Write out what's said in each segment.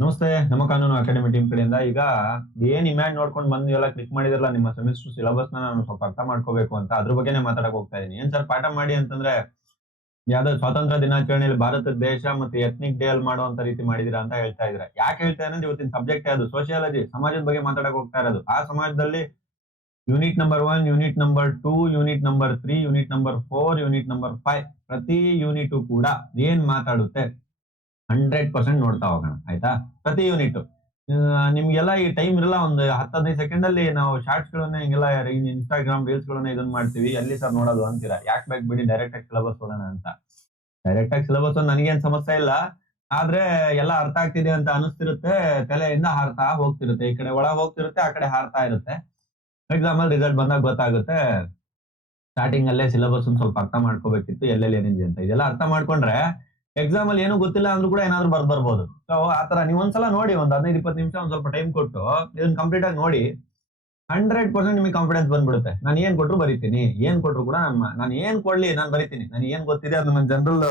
ನಮಸ್ತೆ. ನಮ್ಮ ಕಾನೂನು ಅಕಾಡೆಮಿ ಟೀಮ್ ಕಡೆಯಿಂದ ಈಗ ಏನ್ ಇಮ್ಯಾಜ್ ನೋಡ್ಕೊಂಡು ಬಂದು ಎಲ್ಲ ಕ್ಲಿಕ್ ಮಾಡಿದ್ರಲ್ಲ ನಿಮ್ಮ ಸೆಮಿಸ್ಟರ್ ಸಿಲೆಬಸ್‌ನ ನಾನು ಸ್ವಲ್ಪ ಅರ್ಥ ಮಾಡ್ಕೋಬೇಕು ಅಂತ ಅದ್ರ ಬಗ್ಗೆನೇ ಮಾತಾಡಕ್ ಹೋಗ್ತಾ ಇದೀನಿ. ಏನ್ ಸರ್ ಪಾಠ ಮಾಡಿ ಅಂತಂದ್ರೆ ಯಾವ್ದೋ ಸ್ವಾತಂತ್ರ್ಯ ದಿನಾಚರಣೆಯಲ್ಲಿ ಭಾರತದ ದೇಶ ಮತ್ತೆ ಎಥ್ನಿಕ್ ಡೇ ಅಲ್ಲಿ ಮಾಡುವಂತ ರೀತಿ ಮಾಡಿದೀರಾ ಅಂತ ಹೇಳ್ತಾ ಇದ್ದೀರಾ. ಯಾಕೆ ಹೇಳ್ತಾ ಇದ್ದೀನಿ ಅಂದ್ರೆ ಇವತ್ತಿನ ಸಬ್ಜೆಕ್ಟ್ ಅದು ಸೋಶಿಯಾಲಜಿ, ಸಮಾಜದ ಬಗ್ಗೆ ಮಾತಾಡಕ್ ಹೋಗ್ತಾ ಇರೋದು. ಆ ಸಮಾಜದಲ್ಲಿ unit number 1, unit number 2, unit number 3, unit number 4, unit number 5 ಪ್ರತಿ ಯೂನಿಟ್ ಕೂಡ ಏನ್ ಮಾತಾಡುತ್ತೆ 100% ನೋಡ್ತಾ ಹೋಗೋಣ ಆಯ್ತಾ. ಪ್ರತಿ ಯೂನಿಟ್ ನಿಮ್ಗೆಲ್ಲ ಈ ಟೈಮ್ ಇರಲ್ಲ. ಒಂದು 10-15 ಸೆಕೆಂಡ್ ಅಲ್ಲಿ ನಾವು ಶಾರ್ಟ್ಸ್ ಗಳನ್ನ ಹಿಂಗೆಲ್ಲ ಇನ್ಸ್ಟಾಗ್ರಾಮ್ ರೀಲ್ಸ್ ಗಳನ್ನ ಇದನ್ನ ಮಾಡ್ತೀವಿ. ಎಲ್ಲಿ ಸರ್ ನೋಡೋದು ಅಂತೀರಾ. ಯಾಕೆ ಬೇಕು ಬಿಡಿ, ಡೈರೆಕ್ಟ್ ಆಗಿ ಸಿಲೆಬಸ್ ಓದೋಣ ಅಂತ. ಡೈರೆಕ್ಟ್ ಆಗಿ ಸಿಲೆಬಸ್ ನನಗೇನ್ ಸಮಸ್ಯೆ ಇಲ್ಲ. ಆದ್ರೆ ಎಲ್ಲ ಅರ್ಥ ಆಗ್ತಿದೆ ಅಂತ ಅನಿಸ್ತಿರುತ್ತೆ. ತಲೆಯಿಂದ ಹಾರ್ತಾ ಹೋಗ್ತಿರುತ್ತೆ. ಈ ಕಡೆ ಒಳಗ್ ಹೋಗ್ತಿರುತ್ತೆ, ಆ ಕಡೆ ಹಾರ್ತಾ ಇರುತ್ತೆ. ಎಕ್ಸಾಮ್ ಅಲ್ಲಿ ರಿಸಲ್ಟ್ ಬಂದಾಗ ಗೊತ್ತಾಗುತ್ತೆ. ಸ್ಟಾರ್ಟಿಂಗ್ ಅಲ್ಲೇ ಸಿಲೆಬಸ್ ಒಂದ್ ಸ್ವಲ್ಪ ಅರ್ಥ ಮಾಡ್ಕೋಬೇಕಿತ್ತು, ಎಲ್ಲೆಲ್ಲಿ ಏನಿದೆ ಅಂತ. ಇದೆಲ್ಲ ಅರ್ಥ ಮಾಡ್ಕೊಂಡ್ರೆ ಎಕ್ಸಾಮ್ ಅಲ್ಲಿ ಏನು ಗೊತ್ತಿಲ್ಲ ಅಂದ್ರೂ ಕೂಡ ಏನಾದ್ರು ಬರ್ಬೋದು. ಸೊ ಆತರ ನೀವ್ ಒಂದ್ಸಲ ನೋಡಿ, ಒಂದ್ 15-20 ನಿಮಿಷ ಒಂದ್ ಸ್ವಲ್ಪ ಟೈಮ್ ಕೊಟ್ಟು ಇದನ್ನ ಕಂಪ್ಲೀಟ್ ಆಗಿ ನೋಡಿ. 100% ನಿಮಗೆ ಕಾನ್ಫಿಡೆನ್ಸ್ ಬಂದ್ಬಿಡುತ್ತೆ. ನಾನು ಏನ್ ಕೊಟ್ರು ಬರಿತೀನಿ, ಏನ್ ಕೊಟ್ರು ಕೂಡ ನಾನು ಏನ್ ಕೊಡ್ಲಿ ನಾನು ಬರಿತೀನಿ. ನಾನು ಏನ್ ಗೊತ್ತಿದೆ ಅದು ನನ್ನ ಜನರಲ್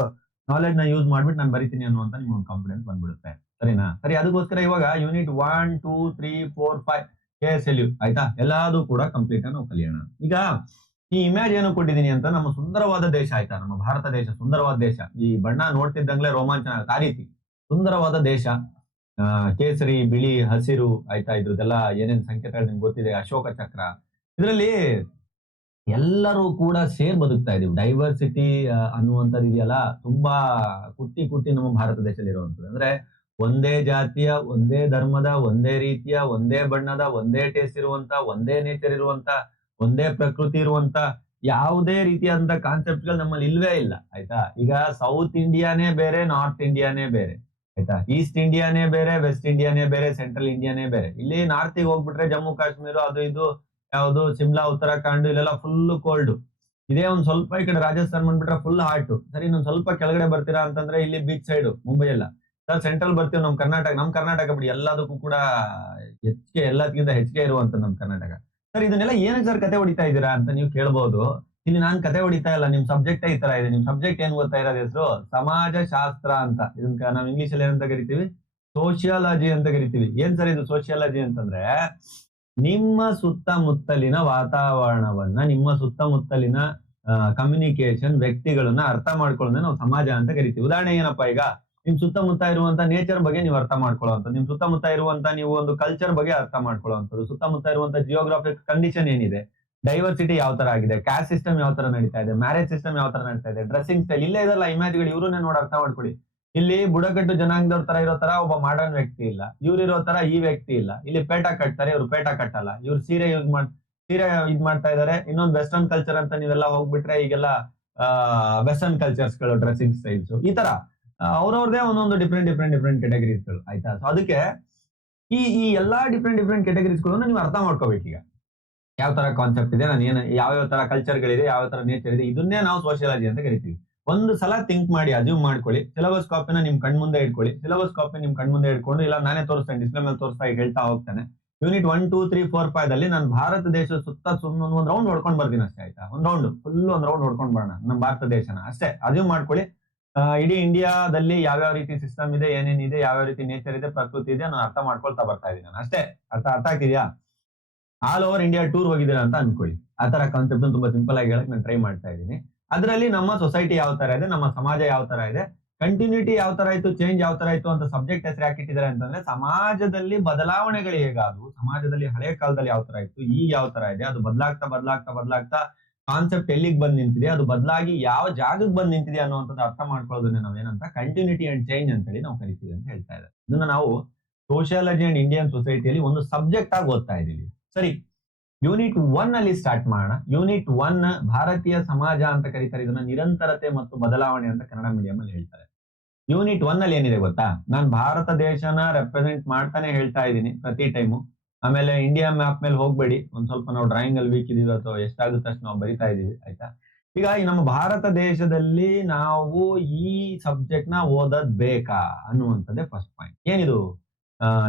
ನಾಲೆಡ್ಜ್ ನ ಯೂಸ್ ಮಾಡ್ಬಿಟ್ಟು ನಾನು ಬರಿತೀನಿ ಅನ್ನುವಂತ ನಿಮ್ಗೆ ಒಂದು ಕಾನ್ಫಿಡೆನ್ಸ್ ಬಂದ್ಬಿಡುತ್ತೆ. ಸರಿನಾ? ಸರಿ, ಅದಕ್ಕೋಸ್ಕರ ಇವಾಗ ಯೂನಿಟ್ 1, 2, 3, 4, 5 KSLU ಆಯ್ತಾ, ಎಲ್ಲಾದು ಕೂಡ ಕಂಪ್ಲೀಟ್ ಆಗಿ ನಾವು ಕಲಿಯೋಣ. ಈಗ ಈ ಇಮೇಜ್ ಏನು ಕೊಟ್ಟಿದ್ದೀನಿ ಅಂತ, ನಮ್ಮ ಸುಂದರವಾದ ದೇಶ ಆಯ್ತಾ, ನಮ್ಮ ಭಾರತ ದೇಶ ಸುಂದರವಾದ ದೇಶ. ಈ ಬಣ್ಣ ನೋಡ್ತಿದ್ದಂಗ್ಲೇ ರೋಮಾಂಚನ ಆಗುತ್ತೆ. ಆ ರೀತಿ ಸುಂದರವಾದ ದೇಶ. ಕೇಸರಿ, ಬಿಳಿ, ಹಸಿರು ಆಯ್ತಾ, ಇದ್ರದ್ದೆಲ್ಲ ಏನೇನ್ ಸಂಕೇತಗಳು ನಿಮ್ಗೆ ಗೊತ್ತಿದೆ. ಅಶೋಕ ಚಕ್ರ. ಇದರಲ್ಲಿ ಎಲ್ಲರೂ ಕೂಡ ಸೇರ್ ಬದುಕ್ತಾ ಇದೀವಿ. ಡೈವರ್ಸಿಟಿ ಅನ್ನುವಂಥದ್ದು ಇದೆಯಲ್ಲ, ತುಂಬಾ ಕುಟ್ಟಿ ಕುಟ್ಟಿ ನಮ್ಮ ಭಾರತ ದೇಶದಲ್ಲಿ ಇರುವಂತದ್ದು. ಅಂದ್ರೆ ಒಂದೇ ಜಾತಿಯ, ಒಂದೇ ಧರ್ಮದ, ಒಂದೇ ರೀತಿಯ, ಒಂದೇ ಬಣ್ಣದ, ಒಂದೇ ಟೇಸ್ಟ್ ಇರುವಂತ, ಒಂದೇ ನೇಚರ್ ಇರುವಂತ, ಒಂದೇ ಪ್ರಕೃತಿ ಇರುವಂತ ಯಾವುದೇ ರೀತಿಯಾದಂತ ಕಾನ್ಸೆಪ್ಟ್ ಗಳು ನಮ್ಮಲ್ಲಿ ಇಲ್ವೇ ಇಲ್ಲ ಆಯ್ತಾ. ಈಗ ಸೌತ್ ಇಂಡಿಯಾನೇ ಬೇರೆ, ನಾರ್ತ್ ಇಂಡಿಯಾನೇ ಬೇರೆ ಆಯ್ತಾ. ಈಸ್ಟ್ ಇಂಡಿಯಾನೇ ಬೇರೆ, ವೆಸ್ಟ್ ಇಂಡಿಯಾನೇ ಬೇರೆ, ಸೆಂಟ್ರಲ್ ಇಂಡಿಯಾನೇ ಬೇರೆ. ಇಲ್ಲಿ ನಾರ್ತ್ ಗೆ ಹೋಗ್ಬಿಟ್ರೆ ಜಮ್ಮು ಕಾಶ್ಮೀರ ಅದು ಇದು ಯಾವುದು ಸಿಮ್ಲಾ, ಉತ್ತರಾಖಂಡ್ ಇಲ್ಲೆಲ್ಲ ಫುಲ್ ಕೋಲ್ಡ್. ಇದೇ ಒಂದ್ ಸ್ವಲ್ಪ ಈ ಕಡೆ ರಾಜಸ್ಥಾನ್ ಬಂದ್ಬಿಟ್ರೆ ಫುಲ್ ಹಾಟ್. ಸರಿ, ಇನ್ನೊಂದ್ ಸ್ವಲ್ಪ ಕೆಳಗಡೆ ಬರ್ತೀರಾ ಅಂತಂದ್ರೆ ಇಲ್ಲಿ ಬೀಚ್ ಸೈಡ್ ಮುಂಬೈ ಎಲ್ಲ. ಸರ್ ಸೆಂಟ್ರಲ್ ಬರ್ತೀವಿ ನಮ್ ಕರ್ನಾಟಕ ಬಿಡಿ ಎಲ್ಲದಕ್ಕೂ ಕೂಡ ಹೆಚ್ಚಿಗೆ, ಎಲ್ಲದಕ್ಕಿಂತ ಹೆಚ್ಚಿಗೆ ಇರುವಂತ ನಮ್ ಕರ್ನಾಟಕ. ಸರ್ ಇದನ್ನೆಲ್ಲ ಏನಕ್ಕೆ ಸರ್ ಕತೆ ಹೊಡಿತಾ ಇದ್ದೀರಾ ಅಂತ ನೀವು ಕೇಳ್ಬೋದು. ಇಲ್ಲಿ ನಾನ್ ಕತೆ ಹೊಡಿತಾ ಇಲ್ಲ, ನಿಮ್ ಸಬ್ಜೆಕ್ಟ್ ಈ ತರ ಇದೆ. ನಿಮ್ ಸಬ್ಜೆಕ್ಟ್ ಏನ್ ಓದ್ತಾ ಇರೋದ್ ಹೆಸರು ಸಮಾಜಶಾಸ್ತ್ರ ಅಂತ. ಇದನ್ನ ನಾವು ಇಂಗ್ಲಿಷ್ ಅಲ್ಲಿ ಏನಂತ ಕರಿತೀವಿ, ಸೋಶಿಯಾಲಜಿ ಅಂತ ಕರಿತೀವಿ. ಏನ್ ಸರ್ ಇದು ಸೋಶಿಯಾಲಜಿ ಅಂತಂದ್ರೆ, ನಿಮ್ಮ ಸುತ್ತಮುತ್ತಲಿನ ವಾತಾವರಣವನ್ನ, ನಿಮ್ಮ ಸುತ್ತಮುತ್ತಲಿನ ಕಮ್ಯುನಿಕೇಶನ್, ವ್ಯಕ್ತಿಗಳನ್ನ ಅರ್ಥ ಮಾಡ್ಕೊಳ್ಳೋದನ್ನ ನಾವು ಸಮಾಜ ಅಂತ ಕರಿತೀವಿ. ಉದಾಹರಣೆ ಏನಪ್ಪಾ, ಈಗ ನಿಮ್ ಸುತ್ತಮುತ್ತ ಇರುವಂತ ನೇಚರ್ ಬಗ್ಗೆ ನೀವು ಅರ್ಥ ಮಾಡ್ಕೊಳ್ಳುವಂಥದ್ದು, ನಿಮ್ ಸುತ್ತಮುತ್ತ ಇರುವಂತ ನೀವು ಒಂದು ಕಲ್ಚರ್ ಬಗ್ಗೆ ಅರ್ಥ ಮಾಡ್ಕೊಳ್ಳುವಂಥದ್ದು, ಸುತ್ತಮುತ್ತ ಇರುವಂತ ಜಿಯೋಗ್ರಾಫಿಕ್ ಕಂಡೀಷನ್ ಏನಿದೆ, ಡೈವರ್ಸಿಟಿ ಯಾವ ತರ ಆಗಿದೆ, ಕ್ಯಾಸ್ಟ್ ಸಿಸ್ಟಮ್ ಯಾವ ತರ ನಡೀತಾ ಇದೆ, ಮ್ಯಾರೇಜ್ ಸಿಸ್ಟಮ್ ಯಾವ ತರ ನಡೀತಾ ಇದೆ, ಡ್ರೆಸ್ಸಿಂಗ್ ಸ್ಟೈಲ್, ಇಲ್ಲೇ ಇದೆಲ್ಲ ಇಮೇಜ್ಗಳು. ಇವ್ರನ್ನೇ ನೋಡಿ ಅರ್ಥ ಮಾಡ್ಕೊಳ್ಳಿ. ಇಲ್ಲಿ ಬುಡಕಟ್ಟು ಜನಾಂಗದವ್ರ ತರ ಇರೋ ತರ ಒಬ್ಬ ಮಾಡರ್ನ್ ವ್ಯಕ್ತಿ ಇಲ್ಲ, ಇವ್ರು ಇರೋ ತರ ಈ ವ್ಯಕ್ತಿ ಇಲ್ಲ. ಇಲ್ಲಿ ಪೇಟ ಕಟ್ತಾರೆ, ಇವ್ರು ಪೇಟ ಕಟ್ಟಲ್ಲ. ಇವ್ರು ಸೀರೆ ಇದ್ ಮಾಡ್ತಾ ಇದಾರೆ. ಇನ್ನೊಂದು ವೆಸ್ಟರ್ನ್ ಕಲ್ಚರ್ ಅಂತ ನೀವೆಲ್ಲ ಹೋಗ್ಬಿಟ್ರೆ ಈಗೆಲ್ಲ ವೆಸ್ಟರ್ನ್ ಕಲ್ಚರ್ಸ್ ಗಳು, ಡ್ರೆಸ್ಸಿಂಗ್ ಸ್ಟೈಲ್ಸ್ ಈ ತರ ಅವ್ರವ್ರದೇ ಒಂದೊಂದು ಡಿಫ್ರೆಂಟ್ ಕ್ಯಾಟಗರೀಸ್ ಗಳು ಆಯ್ತಾ. ಸೊ ಅದಕ್ಕೆ ಈ ಈ ಎಲ್ಲಾ ಡಿಫ್ರೆಂಟ್ ಕ್ಯಾಟಗರೀಸ್ ಗಳನ್ನ ನೀವು ಅರ್ಥ ಮಾಡ್ಕೋಬೇಕೀಗ. ಯಾವ ತರ ಕಾನ್ಸೆಪ್ಟ್ ಇದೆ, ನಾನು ಏನು ಯಾವ ತರ ಕಲ್ಚರ್ ಗಳಿದೆ, ಯಾವ ತರ ನೇಚರ್ ಇದೆ, ಇದನ್ನೇ ನಾವು ಸೋಷಿಯಾಲಜಿ ಅಂತ ಕರಿತೀವಿ. ಒಂದು ಸಲ ಥಿಂಕ್ ಮಾಡಿ, ಅಸ್ಯೂಮ್ ಮಾಡ್ಕೊಳ್ಳಿ. ಸಿಲೆಬಸ್ ಕಾಪಿನ ನಿಮ್ ಕಣ್ ಮುಂದೆ ಇಟ್ಕೊಳ್ಳಿ. ಸಿಲೆಬಸ್ ಕಾಪಿ ನಿಮ್ ಕಣ್ ಮುಂದೆ ಇಟ್ಕೊಂಡು, ಇಲ್ಲ ನಾನೇ ತೋರಿಸ್ತೇನೆ, ಡಿಸ್ಪ್ಲೇ ಮೇಲೆ ತೋರಿಸ್ತಾ ಹೇಳ್ತಾ ಹೋಗ್ತಾನೆ. ಯೂನಿಟ್ 1, 2, 3, 4, 5 ದಲ್ಲಿ ನಾನು ಭಾರತ ದೇಶ ಸುತ್ತ ಒಂದ್ ರೌಂಡ್ ಹೊಡ್ಕೊಂಡ್ ಬರ್ತೀನಿ ಅಷ್ಟೇ ಆಯ್ತಾ. ಒಂದ್ ರೌಂಡ್ ಹೊಡ್ಕೊಂಡ್ ಬರೋಣ ನಮ್ಮ ಭಾರತ ದೇಶನ ಅಷ್ಟೇ. ಅಸ್ಯೂಮ್ ಮಾಡ್ಕೊಳ್ಳಿ. ಇಡೀ ಇಂಡಿಯಾದಲ್ಲಿ ಯಾವ್ಯಾವ ರೀತಿ ಸಿಸ್ಟಮ್ ಇದೆ, ಏನೇನಿದೆ, ಯಾವ್ಯಾವ ರೀತಿ ನೇಚರ್ ಇದೆ, ಪ್ರಕೃತಿ ಇದೆ, ನಾನು ಅರ್ಥ ಮಾಡ್ಕೊಳ್ತಾ ಬರ್ತಾ ಇದ್ದೀನಿ ನಾನು ಅಷ್ಟೇ. ಅರ್ಥ ಆಗ್ತಿದ್ಯಾ? ಆಲ್ ಓವರ್ ಇಂಡಿಯಾ ಟೂರ್ ಹೋಗಿದ್ದೀರಾ ಅಂತ ಅನ್ಕೊಳ್ಳಿ. ಆ ತರ ಕಾನ್ಸೆಪ್ಟ್ ತುಂಬಾ ಸಿಂಪಲ್ ಆಗಿ ಹೇಳಕ್ ನಾನು ಟ್ರೈ ಮಾಡ್ತಾ ಇದ್ದೀನಿ. ಅದರಲ್ಲಿ ನಮ್ಮ ಸೊಸೈಟಿ ಯಾವ ತರ ಇದೆ, ನಮ್ಮ ಸಮಾಜ ಯಾವ ತರ ಇದೆ, ಕಂಟಿನ್ಯೂಟಿ ಯಾವ ತರ ಇತ್ತು, ಚೇಂಜ್ ಯಾವ ತರ ಇತ್ತು ಅಂತ ಸಬ್ಜೆಕ್ಟ್ ಹೆಸರು ಯಾಕಿಟ್ಟಿದ್ದಾರೆ ಅಂತಂದ್ರೆ, ಸಮಾಜದಲ್ಲಿ ಬದಲಾವಣೆಗಳು ಹೇಗಾದವು, ಸಮಾಜದಲ್ಲಿ ಹಳೆ ಕಾಲದಲ್ಲಿ ಯಾವ ತರ ಇತ್ತು, ಈಗ ಯಾವ ತರ ಇದೆ, ಅದು ಬದಲಾಗ್ತಾ ಕಾನ್ಸೆಪ್ಟ್ ಎಲ್ಲಿಗೆ ಬಂದ್ ನಿಂತಿದೆ, ಅದು ಬದಲಾಗಿ ಯಾವ ಜಾಗಕ್ಕೆ ಬಂದ್ ನಿಂತಿದೆ ಅನ್ನುವಂಥದ್ದು ಅರ್ಥ ಮಾಡ್ಕೊಳ್ಳೋದನ್ನ ನಾವೇನಂತ ಕಂಟಿನ್ಯೂಟಿ ಅಂಡ್ ಚೇಂಜ್ ಅಂತ ಹೇಳಿ ನಾವು ಕರಿತೀವಿ ಅಂತ ಹೇಳ್ತಾ ಇದ್ದಾರೆ. ಇದನ್ನ ನಾವು ಸೋಷಿಯಾಲಜಿ ಅಂಡ್ ಇಂಡಿಯನ್ ಸೊಸೈಟಿಯಲ್ಲಿ ಒಂದು ಸಬ್ಜೆಕ್ಟ್ ಆಗಿ ಓದ್ತಾ ಇದೀವಿ. ಸರಿ, ಯೂನಿಟ್ 1 ಅಲ್ಲಿ ಸ್ಟಾರ್ಟ್ ಮಾಡೋಣ. ಯೂನಿಟ್ 1 ಭಾರತೀಯ ಸಮಾಜ ಅಂತ ಕರೀತಾರೆ. ಇದನ್ನ ನಿರಂತರತೆ ಮತ್ತು ಬದಲಾವಣೆ ಅಂತ ಕನ್ನಡ ಮೀಡಿಯಂ ಅಲ್ಲಿ ಹೇಳ್ತಾರೆ. ಯೂನಿಟ್ 1 ಅಲ್ಲಿ ಏನಿದೆ ಗೊತ್ತಾ, ನಾನು ಭಾರತ ದೇಶನ ರೆಪ್ರೆಸೆಂಟ್ ಮಾಡ್ತಾನೆ ಹೇಳ್ತಾ ಇದ್ದೀನಿ ಪ್ರತಿ ಟೈಮು. ಆಮೇಲೆ ಇಂಡಿಯಾ ಮ್ಯಾಪ್ ಮೇಲೆ ಹೋಗ್ಬೇಡಿ, ಒಂದ್ ಸ್ವಲ್ಪ ನಾವು ಡ್ರಾಯಿಂಗ್ ಅಲ್ಲಿ ವೀಕ್ ಇದೀವಿ ಅಥವಾ ಎಷ್ಟಾಗುತ್ತೆ ಅಷ್ಟು ನಾವು ಬರಿತಾ ಇದೀವಿ ಆಯ್ತಾ. ಈಗ ಈ ನಮ್ಮ ಭಾರತ ದೇಶದಲ್ಲಿ ನಾವು ಈ ಸಬ್ಜೆಕ್ಟ್ ನ ಓದೋದ್ ಬೇಕಾ ಅನ್ನುವಂಥದ್ದೇ ಫಸ್ಟ್ ಪಾಯಿಂಟ್. ಏನಿದು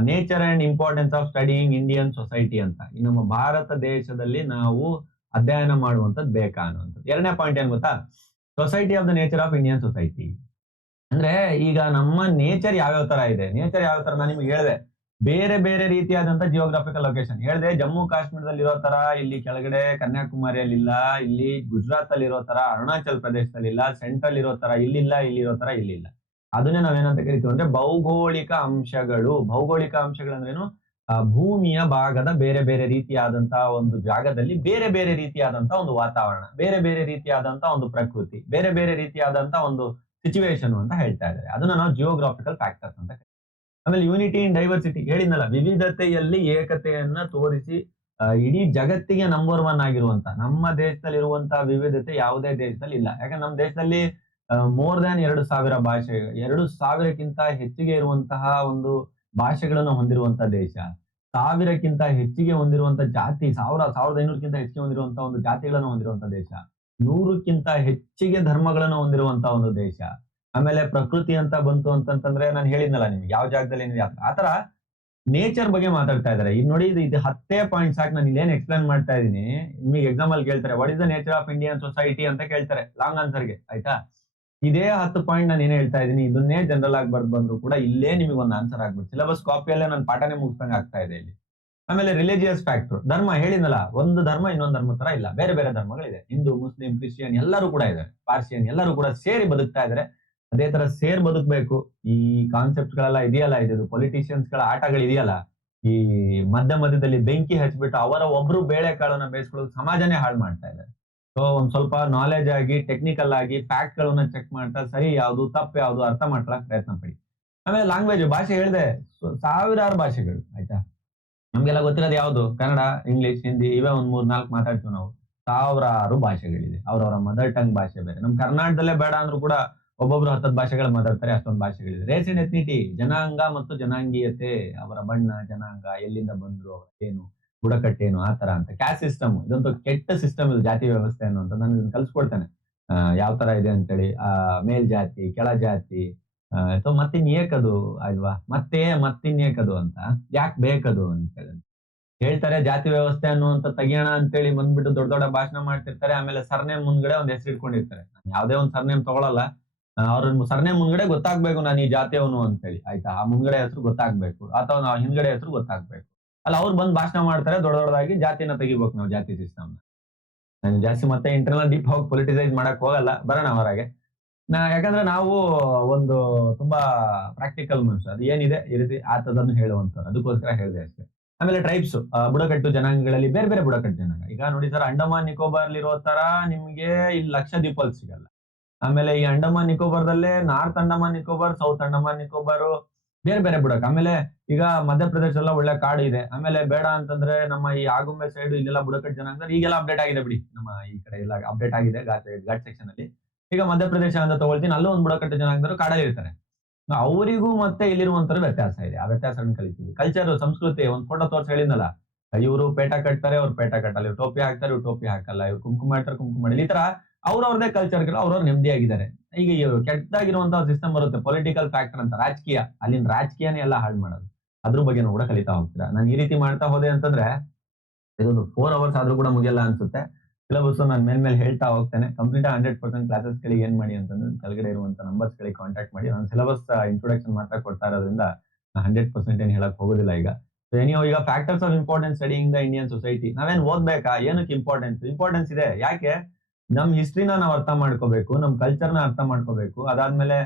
nature and importance of studying Indian society ಅಂತ, ಈ ನಮ್ಮ ಭಾರತ ದೇಶದಲ್ಲಿ ನಾವು ಅಧ್ಯಯನ ಮಾಡುವಂತದ್ದು ಬೇಕಾ ಅನ್ನುವಂಥದ್ದು. ಎರಡನೇ ಪಾಯಿಂಟ್ ಏನ್ ಗೊತ್ತಾ, society of the nature of Indian society. ಅಂದ್ರೆ ಈಗ ನಮ್ಮ ನೇಚರ್ ಯಾವ್ಯಾವ ತರ ಇದೆ, ನೇಚರ್ ಯಾವ ತರ ನಾನು ನಿಮ್ಗೆ ಹೇಳಿದೆ. ಬೇರೆ ಬೇರೆ ರೀತಿಯಾದಂತ ಜಿಯೋಗ್ರಾಫಿಕಲ್ ಲೊಕೇಶನ್ ಹೇಳಿದೆ. ಜಮ್ಮು ಕಾಶ್ಮೀರದಲ್ಲಿ ಇರೋ ತರ ಇಲ್ಲಿ ಕೆಳಗಡೆ ಕನ್ಯಾಕುಮಾರಿಯಲ್ಲಿ ಇಲ್ಲ, ಇಲ್ಲಿ ಗುಜರಾತ್ ಅಲ್ಲಿ ಇರೋ ತರ ಅರುಣಾಚಲ್ ಪ್ರದೇಶದಲ್ಲಿ ಇಲ್ಲ, ಸೆಂಟ್ರಲ್ ಇರೋ ತರ ಇಲ್ಲಿಲ್ಲ, ಇಲ್ಲಿರೋ ತರ ಇಲ್ಲಿಲ್ಲ. ಅದನ್ನೇ ನಾವೇನಂತ ಕರಿತೀವಿ ಅಂದ್ರೆ ಭೌಗೋಳಿಕ ಅಂಶಗಳು. ಭೌಗೋಳಿಕ ಅಂಶಗಳಂದ್ರೇನು? ಭೂಮಿಯ ಭಾಗದ ಬೇರೆ ಬೇರೆ ರೀತಿಯಾದಂತಹ ಒಂದು ಜಾಗದಲ್ಲಿ ಬೇರೆ ಬೇರೆ ರೀತಿಯಾದಂತಹ ಒಂದು ವಾತಾವರಣ, ಬೇರೆ ಬೇರೆ ರೀತಿಯಾದಂತಹ ಒಂದು ಪ್ರಕೃತಿ, ಬೇರೆ ಬೇರೆ ರೀತಿಯಾದಂತಹ ಒಂದು ಸಿಚುವೇಶನ್ ಅಂತ ಹೇಳ್ತಾ ಇದ್ದಾರೆ. ಅದನ್ನ ನಾವು ಜಿಯೋಗ್ರಾಫಿಕಲ್ ಫ್ಯಾಕ್ಟರ್ಸ್ ಅಂತ ಕರಿತೀವಿ. ಆಮೇಲೆ ಯೂನಿಟಿ ಇನ್ ಡೈವರ್ಸಿಟಿ ಹೇಳಿದ್ನಲ್ಲ, ವಿವಿಧತೆಯಲ್ಲಿ ಏಕತೆಯನ್ನ ತೋರಿಸಿ ಇಡೀ ಜಗತ್ತಿಗೆ ನಂಬರ್ ಒನ್ ಆಗಿರುವಂತ ನಮ್ಮ ದೇಶದಲ್ಲಿ ಇರುವಂತಹ ವಿವಿಧತೆ ಯಾವುದೇ ದೇಶದಲ್ಲಿ ಇಲ್ಲ. ಯಾಕಂದ್ರೆ ನಮ್ಮ ದೇಶದಲ್ಲಿ ಮೋರ್ ದ್ಯಾನ್ 2,000 ಭಾಷೆ, 2,000ಕ್ಕಿಂತ ಹೆಚ್ಚಿಗೆ ಇರುವಂತಹ ಒಂದು ಭಾಷೆಗಳನ್ನು ಹೊಂದಿರುವಂತಹ ದೇಶ, 1,000ಕ್ಕಿಂತ ಹೆಚ್ಚಿಗೆ ಹೊಂದಿರುವಂತಹ ಜಾತಿ, 1,500ಕ್ಕಿಂತ ಹೆಚ್ಚಿಗೆ ಹೊಂದಿರುವಂತಹ ಒಂದು ಜಾತಿಗಳನ್ನು ಹೊಂದಿರುವಂತಹ ದೇಶ, 100ಕ್ಕಿಂತ ಹೆಚ್ಚಿಗೆ ಧರ್ಮಗಳನ್ನು ಹೊಂದಿರುವಂತಹ ಒಂದು ದೇಶ. ಆಮೇಲೆ ಪ್ರಕೃತಿ ಅಂತ ಬಂತು ಅಂತಂತಂದ್ರೆ ನಾನು ಹೇಳಿದ್ನಲ್ಲ ನಿಮ್ಗೆ ಯಾವ ಜಾಗದಲ್ಲಿ ಏನಿದೆ ಆತರ ನೇಚರ್ ಬಗ್ಗೆ ಮಾತಾಡ್ತಾ ಇದ್ದಾರೆ. ಈಗ ನೋಡಿ ಇದು 10 ಪಾಯಿಂಟ್ಸ್ ಸಾಕು. ನಾನು ಇಲ್ಲೇನ್ ಎಕ್ಸ್ಪ್ಲೇನ್ ಮಾಡ್ತಾ ಇದೀನಿ. ನಿಮಗೆ ಎಕ್ಸಾಮ್ ಅಲ್ಲಿ ಕೇಳ್ತಾರೆ what is the nature of Indian society ಅಂತ ಕೇಳ್ತಾರೆ ಲಾಂಗ್ ಆನ್ಸರ್ಗೆ, ಆಯ್ತಾ? ಇದೇ 10 ಪಾಯಿಂಟ್ ನಾನು ಏನೇ ಹೇಳ್ತಾ ಇದೀನಿ, ಇದನ್ನೇ ಜನರಲ್ ಆಗಿ ಬರ್ದ್ ಬಂದ್ರು ಕೂಡ ಇಲ್ಲೇ ನಿಮಗೆ ಒಂದು ಆನ್ಸರ್ ಆಗ್ಬಿಟ್ಟು ಸಿಲೆಬಸ್ ಕಾಪಿಯಲ್ಲೇ ನಾನು ಪಾಠನೇ ಮುಗಿಸ್ದಂಗೆ ಆಗ್ತಾ ಇದೆ ಇಲ್ಲಿ. ಆಮೇಲೆ ರಿಲಿಜಿಯಸ್ ಫ್ಯಾಕ್ಟರ್, ಧರ್ಮ ಹೇಳಿದ್ನಲ್ಲ, ಒಂದು ಧರ್ಮ ಇನ್ನೊಂದು ಧರ್ಮ ತರ ಇಲ್ಲ, ಬೇರೆ ಬೇರೆ ಧರ್ಮಗಳಿದೆ. ಹಿಂದೂ, ಮುಸ್ಲಿಂ, ಕ್ರಿಶ್ಚಿಯನ್ ಎಲ್ಲರೂ ಕೂಡ ಇದ್ದಾರೆ, ಪಾರ್ಸಿಯನ್ ಎಲ್ಲರೂ ಕೂಡ ಸೇರಿ ಬದುಕ್ತಾ ಇದ್ದಾರೆ. ಅದೇ ತರ ಸೇರ್ ಬದುಕಬೇಕು. ಈ ಕಾನ್ಸೆಪ್ಟ್ ಗಳೆಲ್ಲ ಇದೆಯಲ್ಲ, ಇದು ಪೊಲಿಟಿಷಿಯನ್ಸ್ ಗಳ ಆಟಗಳು ಇದೆಯಲ್ಲ, ಈ ಮಧ್ಯದಲ್ಲಿ ಬೆಂಕಿ ಹಚ್ಬಿಟ್ಟು ಅವರ ಒಬ್ರು ಬೇಳೆಕಾಳನ್ನ ಬೇಯಿಸ್ಕೊಳ್ಳೋದು ಸಮಾಜನೇ ಹಾಳು ಮಾಡ್ತಾ ಇದ್ದಾರೆ. ಸೊ ಒಂದ್ ಸ್ವಲ್ಪ ನಾಲೆಜ್ ಆಗಿ, ಟೆಕ್ನಿಕಲ್ ಆಗಿ ಫ್ಯಾಕ್ಟ್ ಗಳನ್ನ ಚೆಕ್ ಮಾಡ್ತಾ ಸರಿ ಯಾವ್ದು ತಪ್ಪು ಯಾವ್ದು ಅರ್ಥ ಮಾಡ್ಕೊಳಕ್ ಪ್ರಯತ್ನ ಪಡಿ. ಆಮೇಲೆ ಲ್ಯಾಂಗ್ವೇಜ್, ಭಾಷೆ ಹೇಳಿದೆ, ಸಾವಿರಾರು ಭಾಷೆಗಳು, ಆಯ್ತಾ? ನಮ್ಗೆಲ್ಲ ಗೊತ್ತಿರೋದು ಯಾವ್ದು? ಕನ್ನಡ, ಇಂಗ್ಲಿಷ್, ಹಿಂದಿ, ಇವೇ ಒಂದ್ 3-4 ಮಾತಾಡ್ತೀವಿ ನಾವು. ಸಾವಿರಾರು ಭಾಷೆಗಳಿದೆ, ಅವ್ರವರ ಮದರ್ ಟಂಗ್ ಭಾಷೆ ಬೇರೆ. ನಮ್ ಕರ್ನಾಟಕದಲ್ಲೇ ಬೇಡ ಅಂದ್ರೂ ಕೂಡ ಒಬ್ಬೊಬ್ರು 10 ಭಾಷೆಗಳು ಮಾತಾಡ್ತಾರೆ, ಅಷ್ಟೊಂದು ಭಾಷೆಗಳಿದೆ. ರೇಸ್ ಅಂಡ್ ಎಥ್ನಿಟಿ, ಜನಾಂಗ ಮತ್ತು ಜನಾಂಗೀಯತೆ, ಅವರ ಬಣ್ಣ, ಜನಾಂಗ, ಎಲ್ಲಿಂದ ಬಂದ್ರು, ಅವರ ಏನು, ಬುಡಕಟ್ಟೇನು, ಆ ತರ ಅಂತ. ಕ್ಯಾಸ್ಟ್ ಸಿಸ್ಟಮ್ ಇದಂತೂ ಕೆಟ್ಟ ಸಿಸ್ಟಮ್, ಇದು ಜಾತಿ ವ್ಯವಸ್ಥೆ ಅನ್ನುವಂತ. ನಾನು ಇದನ್ನ ಕಲ್ಸ್ಕೊಡ್ತೇನೆ ಯಾವ ತರ ಇದೆ ಅಂತೇಳಿ. ಮೇಲ್ ಜಾತಿ, ಕೆಳ ಜಾತಿ, ಸೊ ಮತ್ತಿನ್ನೇಕದು ಅಲ್ವಾ, ಮತ್ತಿನ್ನೇಕದು ಅಂತ, ಯಾಕೆ ಬೇಕದು ಅಂತ ಹೇಳಿ ಹೇಳ್ತಾರೆ. ಜಾತಿ ವ್ಯವಸ್ಥೆ ಅನ್ನುವಂತ ತೆಗಿಯೋಣ ಅಂತೇಳಿ ಬಂದ್ಬಿಟ್ಟು ದೊಡ್ಡ ದೊಡ್ಡ ಭಾಷಣ ಮಾಡ್ತಿರ್ತಾರೆ. ಆಮೇಲೆ ಸರ್ನೇಮ್ ಮುಂದ್ಗಡೆ ಒಂದ್ ಹೆಸರು ಇಟ್ಕೊಂಡಿರ್ತಾರೆ. ಯಾವ್ದೇ ಒಂದ್ ಸರ್ನೇಮ್ ತಗೊಳಲ್ಲ, ಅವ್ರ ಸರ್ನೇಮ್ ಮುಂದ್ಗಡೆ ಗೊತ್ತಾಗ್ಬೇಕು ನಾನು ಈ ಜಾತಿಯವನು ಅಂತ ಹೇಳಿ, ಆಯ್ತಾ? ಆ ಮುಂದ್ಗಡೆ ಹೆಸರು ಗೊತ್ತಾಗ್ಬೇಕು, ಅಥವಾ ನಾವು ಹಿಂದ್ಗಡೆ ಹೆಸರು ಗೊತ್ತಾಗ್ಬೇಕು. ಅಲ್ಲ, ಅವ್ರು ಬಂದ್ ಭಾಷಣ ಮಾಡ್ತಾರೆ ದೊಡ್ಡದಾಗಿ, ಜಾತಿನ ತೆಗಿಬೇಕು ನಾವು, ಜಾತಿ ಸಿಸ್ಟಮ್. ನಾನು ಜಾಸ್ತಿ ಮತ್ತೆ ಇಂಟರ್ನಲ್ ಡೀಪ್ ಹೋಗಿ ಪೊಲಿಟಿಸೈಸ್ ಮಾಡಕ್ ಹೋಗಲ್ಲ, ಬರೋಣ ಹೊರಗೆ. ಯಾಕಂದ್ರೆ ನಾವು ಒಂದು ತುಂಬಾ ಪ್ರಾಕ್ಟಿಕಲ್ ಮನುಷ್ಯ, ಅದು ಏನಿದೆ ಈ ರೀತಿ ಆತದನ್ನು ಹೇಳುವಂತವ್ರು, ಅದಕ್ಕೋಸ್ಕರ ಹೇಳಿದೆ ಅಷ್ಟೇ. ಆಮೇಲೆ ಟ್ರೈಬ್ಸ್, ಬುಡಕಟ್ಟು ಜನಾಂಗಗಳಲ್ಲಿ ಬೇರೆ ಬೇರೆ ಬುಡಕಟ್ಟು ಜನಾಂಗ. ಈಗ ನೋಡಿ ಸರ್, ಅಂಡಮಾನ್ ನಿಕೋಬಾರ್ ಇರೋ ತರ ನಿಮ್ಗೆ ಇಲ್ಲಿ ಲಕ್ಷದ್ವೀಪಲ್ಲಿ ಸಿಗಲ್ಲ. ಆಮೇಲೆ ಈ ಅಂಡಮಾನ್ ನಿಕೋಬಾರ್ದಲ್ಲೇ ನಾರ್ತ್ ಅಂಡಮಾನ್ ನಿಕೋಬಾರ್, ಸೌತ್ ಅಂಡಮಾನ್ ನಿಕೋಬಾರ್, ಬೇರೆ ಬೇರೆ ಬುಡಕ್. ಆಮೇಲೆ ಈಗ ಮಧ್ಯಪ್ರದೇಶ ಎಲ್ಲ ಒಳ್ಳೆ ಕಾಡು ಇದೆ. ಆಮೇಲೆ ಬೇಡ ಅಂತಂದ್ರೆ ನಮ್ಮ ಈ ಆಗುಂಬೆ ಸೈಡ್ ಇಲ್ಲೆಲ್ಲ ಬುಡಕಟ್ಟು ಜನಾಂಗ ಈಗೆಲ್ಲ ಅಪ್ಡೇಟ್ ಆಗಿದೆ ಬಿಡಿ, ನಮ್ಮ ಈ ಕಡೆ ಎಲ್ಲ ಅಪ್ಡೇಟ್ ಆಗಿದೆ ಘಾಟ್ ಸೆಕ್ಷನ್ ಅಲ್ಲಿ. ಈಗ ಮಧ್ಯಪ್ರದೇಶ ಅಂತ ತಗೊಳ್ತೀನಿ, ಅಲ್ಲೂ ಒಂದು ಬುಡಕಟ್ಟು ಜನಾಂಗದವರು ಕಾಡಲ್ಲಿ ಇರ್ತಾರೆ. ಅವರಿಗೂ ಮತ್ತೆ ಇಲ್ಲಿರುವಂತರು ವ್ಯತ್ಯಾಸ ಇದೆ. ಆ ವ್ಯತ್ಯಾಸವನ್ನು ಕಲಿತೀವಿ. ಕಲ್ಚರ್, ಸಂಸ್ಕೃತಿ, ಒಂದ್ ಫೋಟೋ ತೋರ್ಸಿ ಹೇಳಿದ್ನಲ್ಲ, ಇವರು ಪೇಟ ಕಟ್ತಾರೆ, ಅವ್ರು ಪೇಟ ಕಟ್ಟಲ್ಲ, ಇವ್ರು ಟೋಪಿ ಹಾಕ್ತಾರೆ, ಇವ್ರು ಟೋಪಿ ಹಾಕಲ್ಲ, ಇವ್ರು ಕುಂಕುಮ ಮಾಡ್ತಾರೆ, ಕುಂಕುಮ ಮಾಡಿಲ್ಲ. ಈ ತರ ಅವ್ರವ್ರದೇ ಕಲ್ಚರ್ಗಳು, ಅವ್ರವ್ರು ನೆಮ್ಮದಿಯಾಗಿದ್ದಾರೆ. ಈಗ ಕೆಟ್ಟದಾಗಿರುವಂತಹ ಸಿಸ್ಟಮ್ ಬರುತ್ತೆ, ಪೊಲಿಟಿಕಲ್ ಫ್ಯಾಕ್ಟರ್ ಅಂತ, ರಾಜಕೀಯ. ಅಲ್ಲಿನ ರಾಜಕೀಯನೇ ಎಲ್ಲ ಹಾಳು ಮಾಡೋದು. ಅದ್ರ ಬಗ್ಗೆ ಕೂಡ ಕಲಿತಾ ಹೋಗ್ತೀರಾ. ನಾನು ಈ ರೀತಿ ಮಾಡ್ತಾ ಹೋದೆ ಅಂತಂದ್ರೆ ಇದೊಂದು 4 ಅವರ್ಸ್ ಆದ್ರೂ ಕೂಡ ಮುಗಿಯಲ್ಲ ಅನ್ಸುತ್ತೆ. ಸಿಲೆಬಸ್ ನಾನು ಮೇಲ್ಮೇಲೆ ಹೇಳ್ತಾ ಹೋಗ್ತೇನೆ. ಕಂಪ್ಲೀಟ್ 100% ಕ್ಲಾಸಸ್ ಗಳಿಗೆ ಏನ್ ಮಾಡಿ ಅಂತಂದ್ರೆ ಕೆಳಗಡೆ ಇರುವಂತ ನಂಬರ್ಸ್ ಗಳಿಗೆ ಕಾಂಟ್ಯಾಕ್ಟ್ ಮಾಡಿ. ನಾನು ಸಿಲೆಬಸ್ ಇಂಟ್ರೊಡಕ್ಷನ್ ಮಾತ್ರ ಕೊಡ್ತಾ ಇರೋದ್ರಿಂದ 100% ಏನ್ ಹೇಳಕ್ ಹೋಗೋದಿಲ್ಲ ಈಗ. ಸೊ ಈಗ factors of importance studying the Indian society, ನಾವೇನ್ ಓದ್ಬೇಕಾ? ಏನಕ್ಕೆ ಇಂಪಾರ್ಟೆನ್ಸ್ ಇದೆ? ಯಾಕೆ? ನಮ್ ಹಿಸ್ಟ್ರಿನ ನಾವು ಅರ್ಥ ಮಾಡ್ಕೋಬೇಕು, ನಮ್ ಕಲ್ಚರ್ನ ಅರ್ಥ ಮಾಡ್ಕೋಬೇಕು. ಅದಾದ್ಮೇಲೆ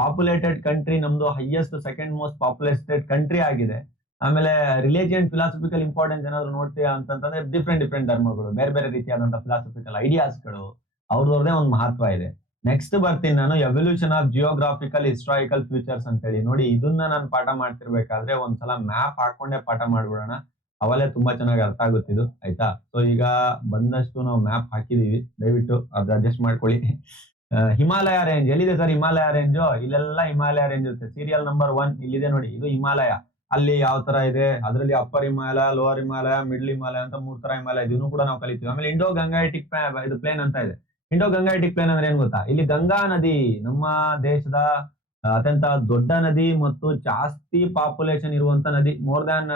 ಪಾಪ್ಯುಲೇಟೆಡ್ ಕಂಟ್ರಿ ನಮ್ದು, highest second most populated country ಆಗಿದೆ. ಆಮೇಲೆ ರಿಲಿಜಿಯನ್ ಫಿಲಾಸಫಿಕಲ್ ಇಂಪಾರ್ಟೆನ್ಸ್ ಏನಾದ್ರು ನೋಡ್ತೀರಾ ಅಂತಂದ್ರೆ ಡಿಫ್ರೆಂಟ್ ಧರ್ಮಗಳು, ಬೇರೆ ಬೇರೆ ರೀತಿಯಾದಂತಹ ಫಿಲಾಸಫಿಕಲ್ ಐಡಿಯಾಸ್ಗಳು, ಅವ್ರವ್ರದೇ ಒಂದು ಮಹತ್ವ ಇದೆ. ನೆಕ್ಸ್ಟ್ ಬರ್ತೀನಿ ನಾನು, evolution of geographical historical futures ಅಂತ ಹೇಳಿ. ನೋಡಿ, ಇದನ್ನ ನಾನು ಪಾಠ ಮಾಡ್ತಿರ್ಬೇಕಾದ್ರೆ ಒಂದ್ಸಲ ಮ್ಯಾಪ್ ಹಾಕೊಂಡೇ ಪಾಠ ಮಾಡ್ಬಿಡೋಣ, ಅವಲೇ ತುಂಬಾ ಚೆನ್ನಾಗಿ ಅರ್ಥ ಆಗುತ್ತಿದ್ದು, ಆಯ್ತಾ? ಸೊ ಈಗ ಬಂದಷ್ಟು ನಾವು ಮ್ಯಾಪ್ ಹಾಕಿದೀವಿ, ದಯವಿಟ್ಟು ಅದು ಅಡ್ಜಸ್ಟ್ ಮಾಡ್ಕೊಳ್ಳಿ. ಹಿಮಾಲಯ ರೇಂಜ್ ಎಲ್ಲಿದೆ ಸರ್? ಹಿಮಾಲಯ ರೇಂಜ್ ಇಲ್ಲೆಲ್ಲ ಹಿಮಾಲಯ ರೇಂಜ್ ಇರುತ್ತೆ. ಸೀರಿಯಲ್ ನಂಬರ್ 1 ಇಲ್ಲಿದೆ ನೋಡಿ, ಇದು ಹಿಮಾಲಯ. ಅಲ್ಲಿ ಯಾವ ತರ ಇದೆ, ಅದರಲ್ಲಿ upper Himalaya, lower Himalaya, middle Himalaya ಅಂತ 3 ತರ ಹಿಮಾಲಯ, ಇದನ್ನು ಕೂಡ ನಾವು ಕಲಿತೀವಿ. ಆಮೇಲೆ ಇಂಡೋ ಗಂಗಾಟಿಕ್ ಇದು ಪ್ಲೇನ್ ಅಂತ ಇದೆ. ಇಂಡೋ ಗಂಗಾಟಿಕ್ ಪ್ಲೇನ್ ಅಂದ್ರೆ ಏನ್ ಗೊತ್ತಾ? ಇಲ್ಲಿ ಗಂಗಾ ನದಿ ನಮ್ಮ ದೇಶದ ಅತ್ಯಂತ ದೊಡ್ಡ ನದಿ ಮತ್ತು ಜಾಸ್ತಿ ಪಾಪ್ಯುಲೇಷನ್ ಇರುವಂತ ನದಿ. More than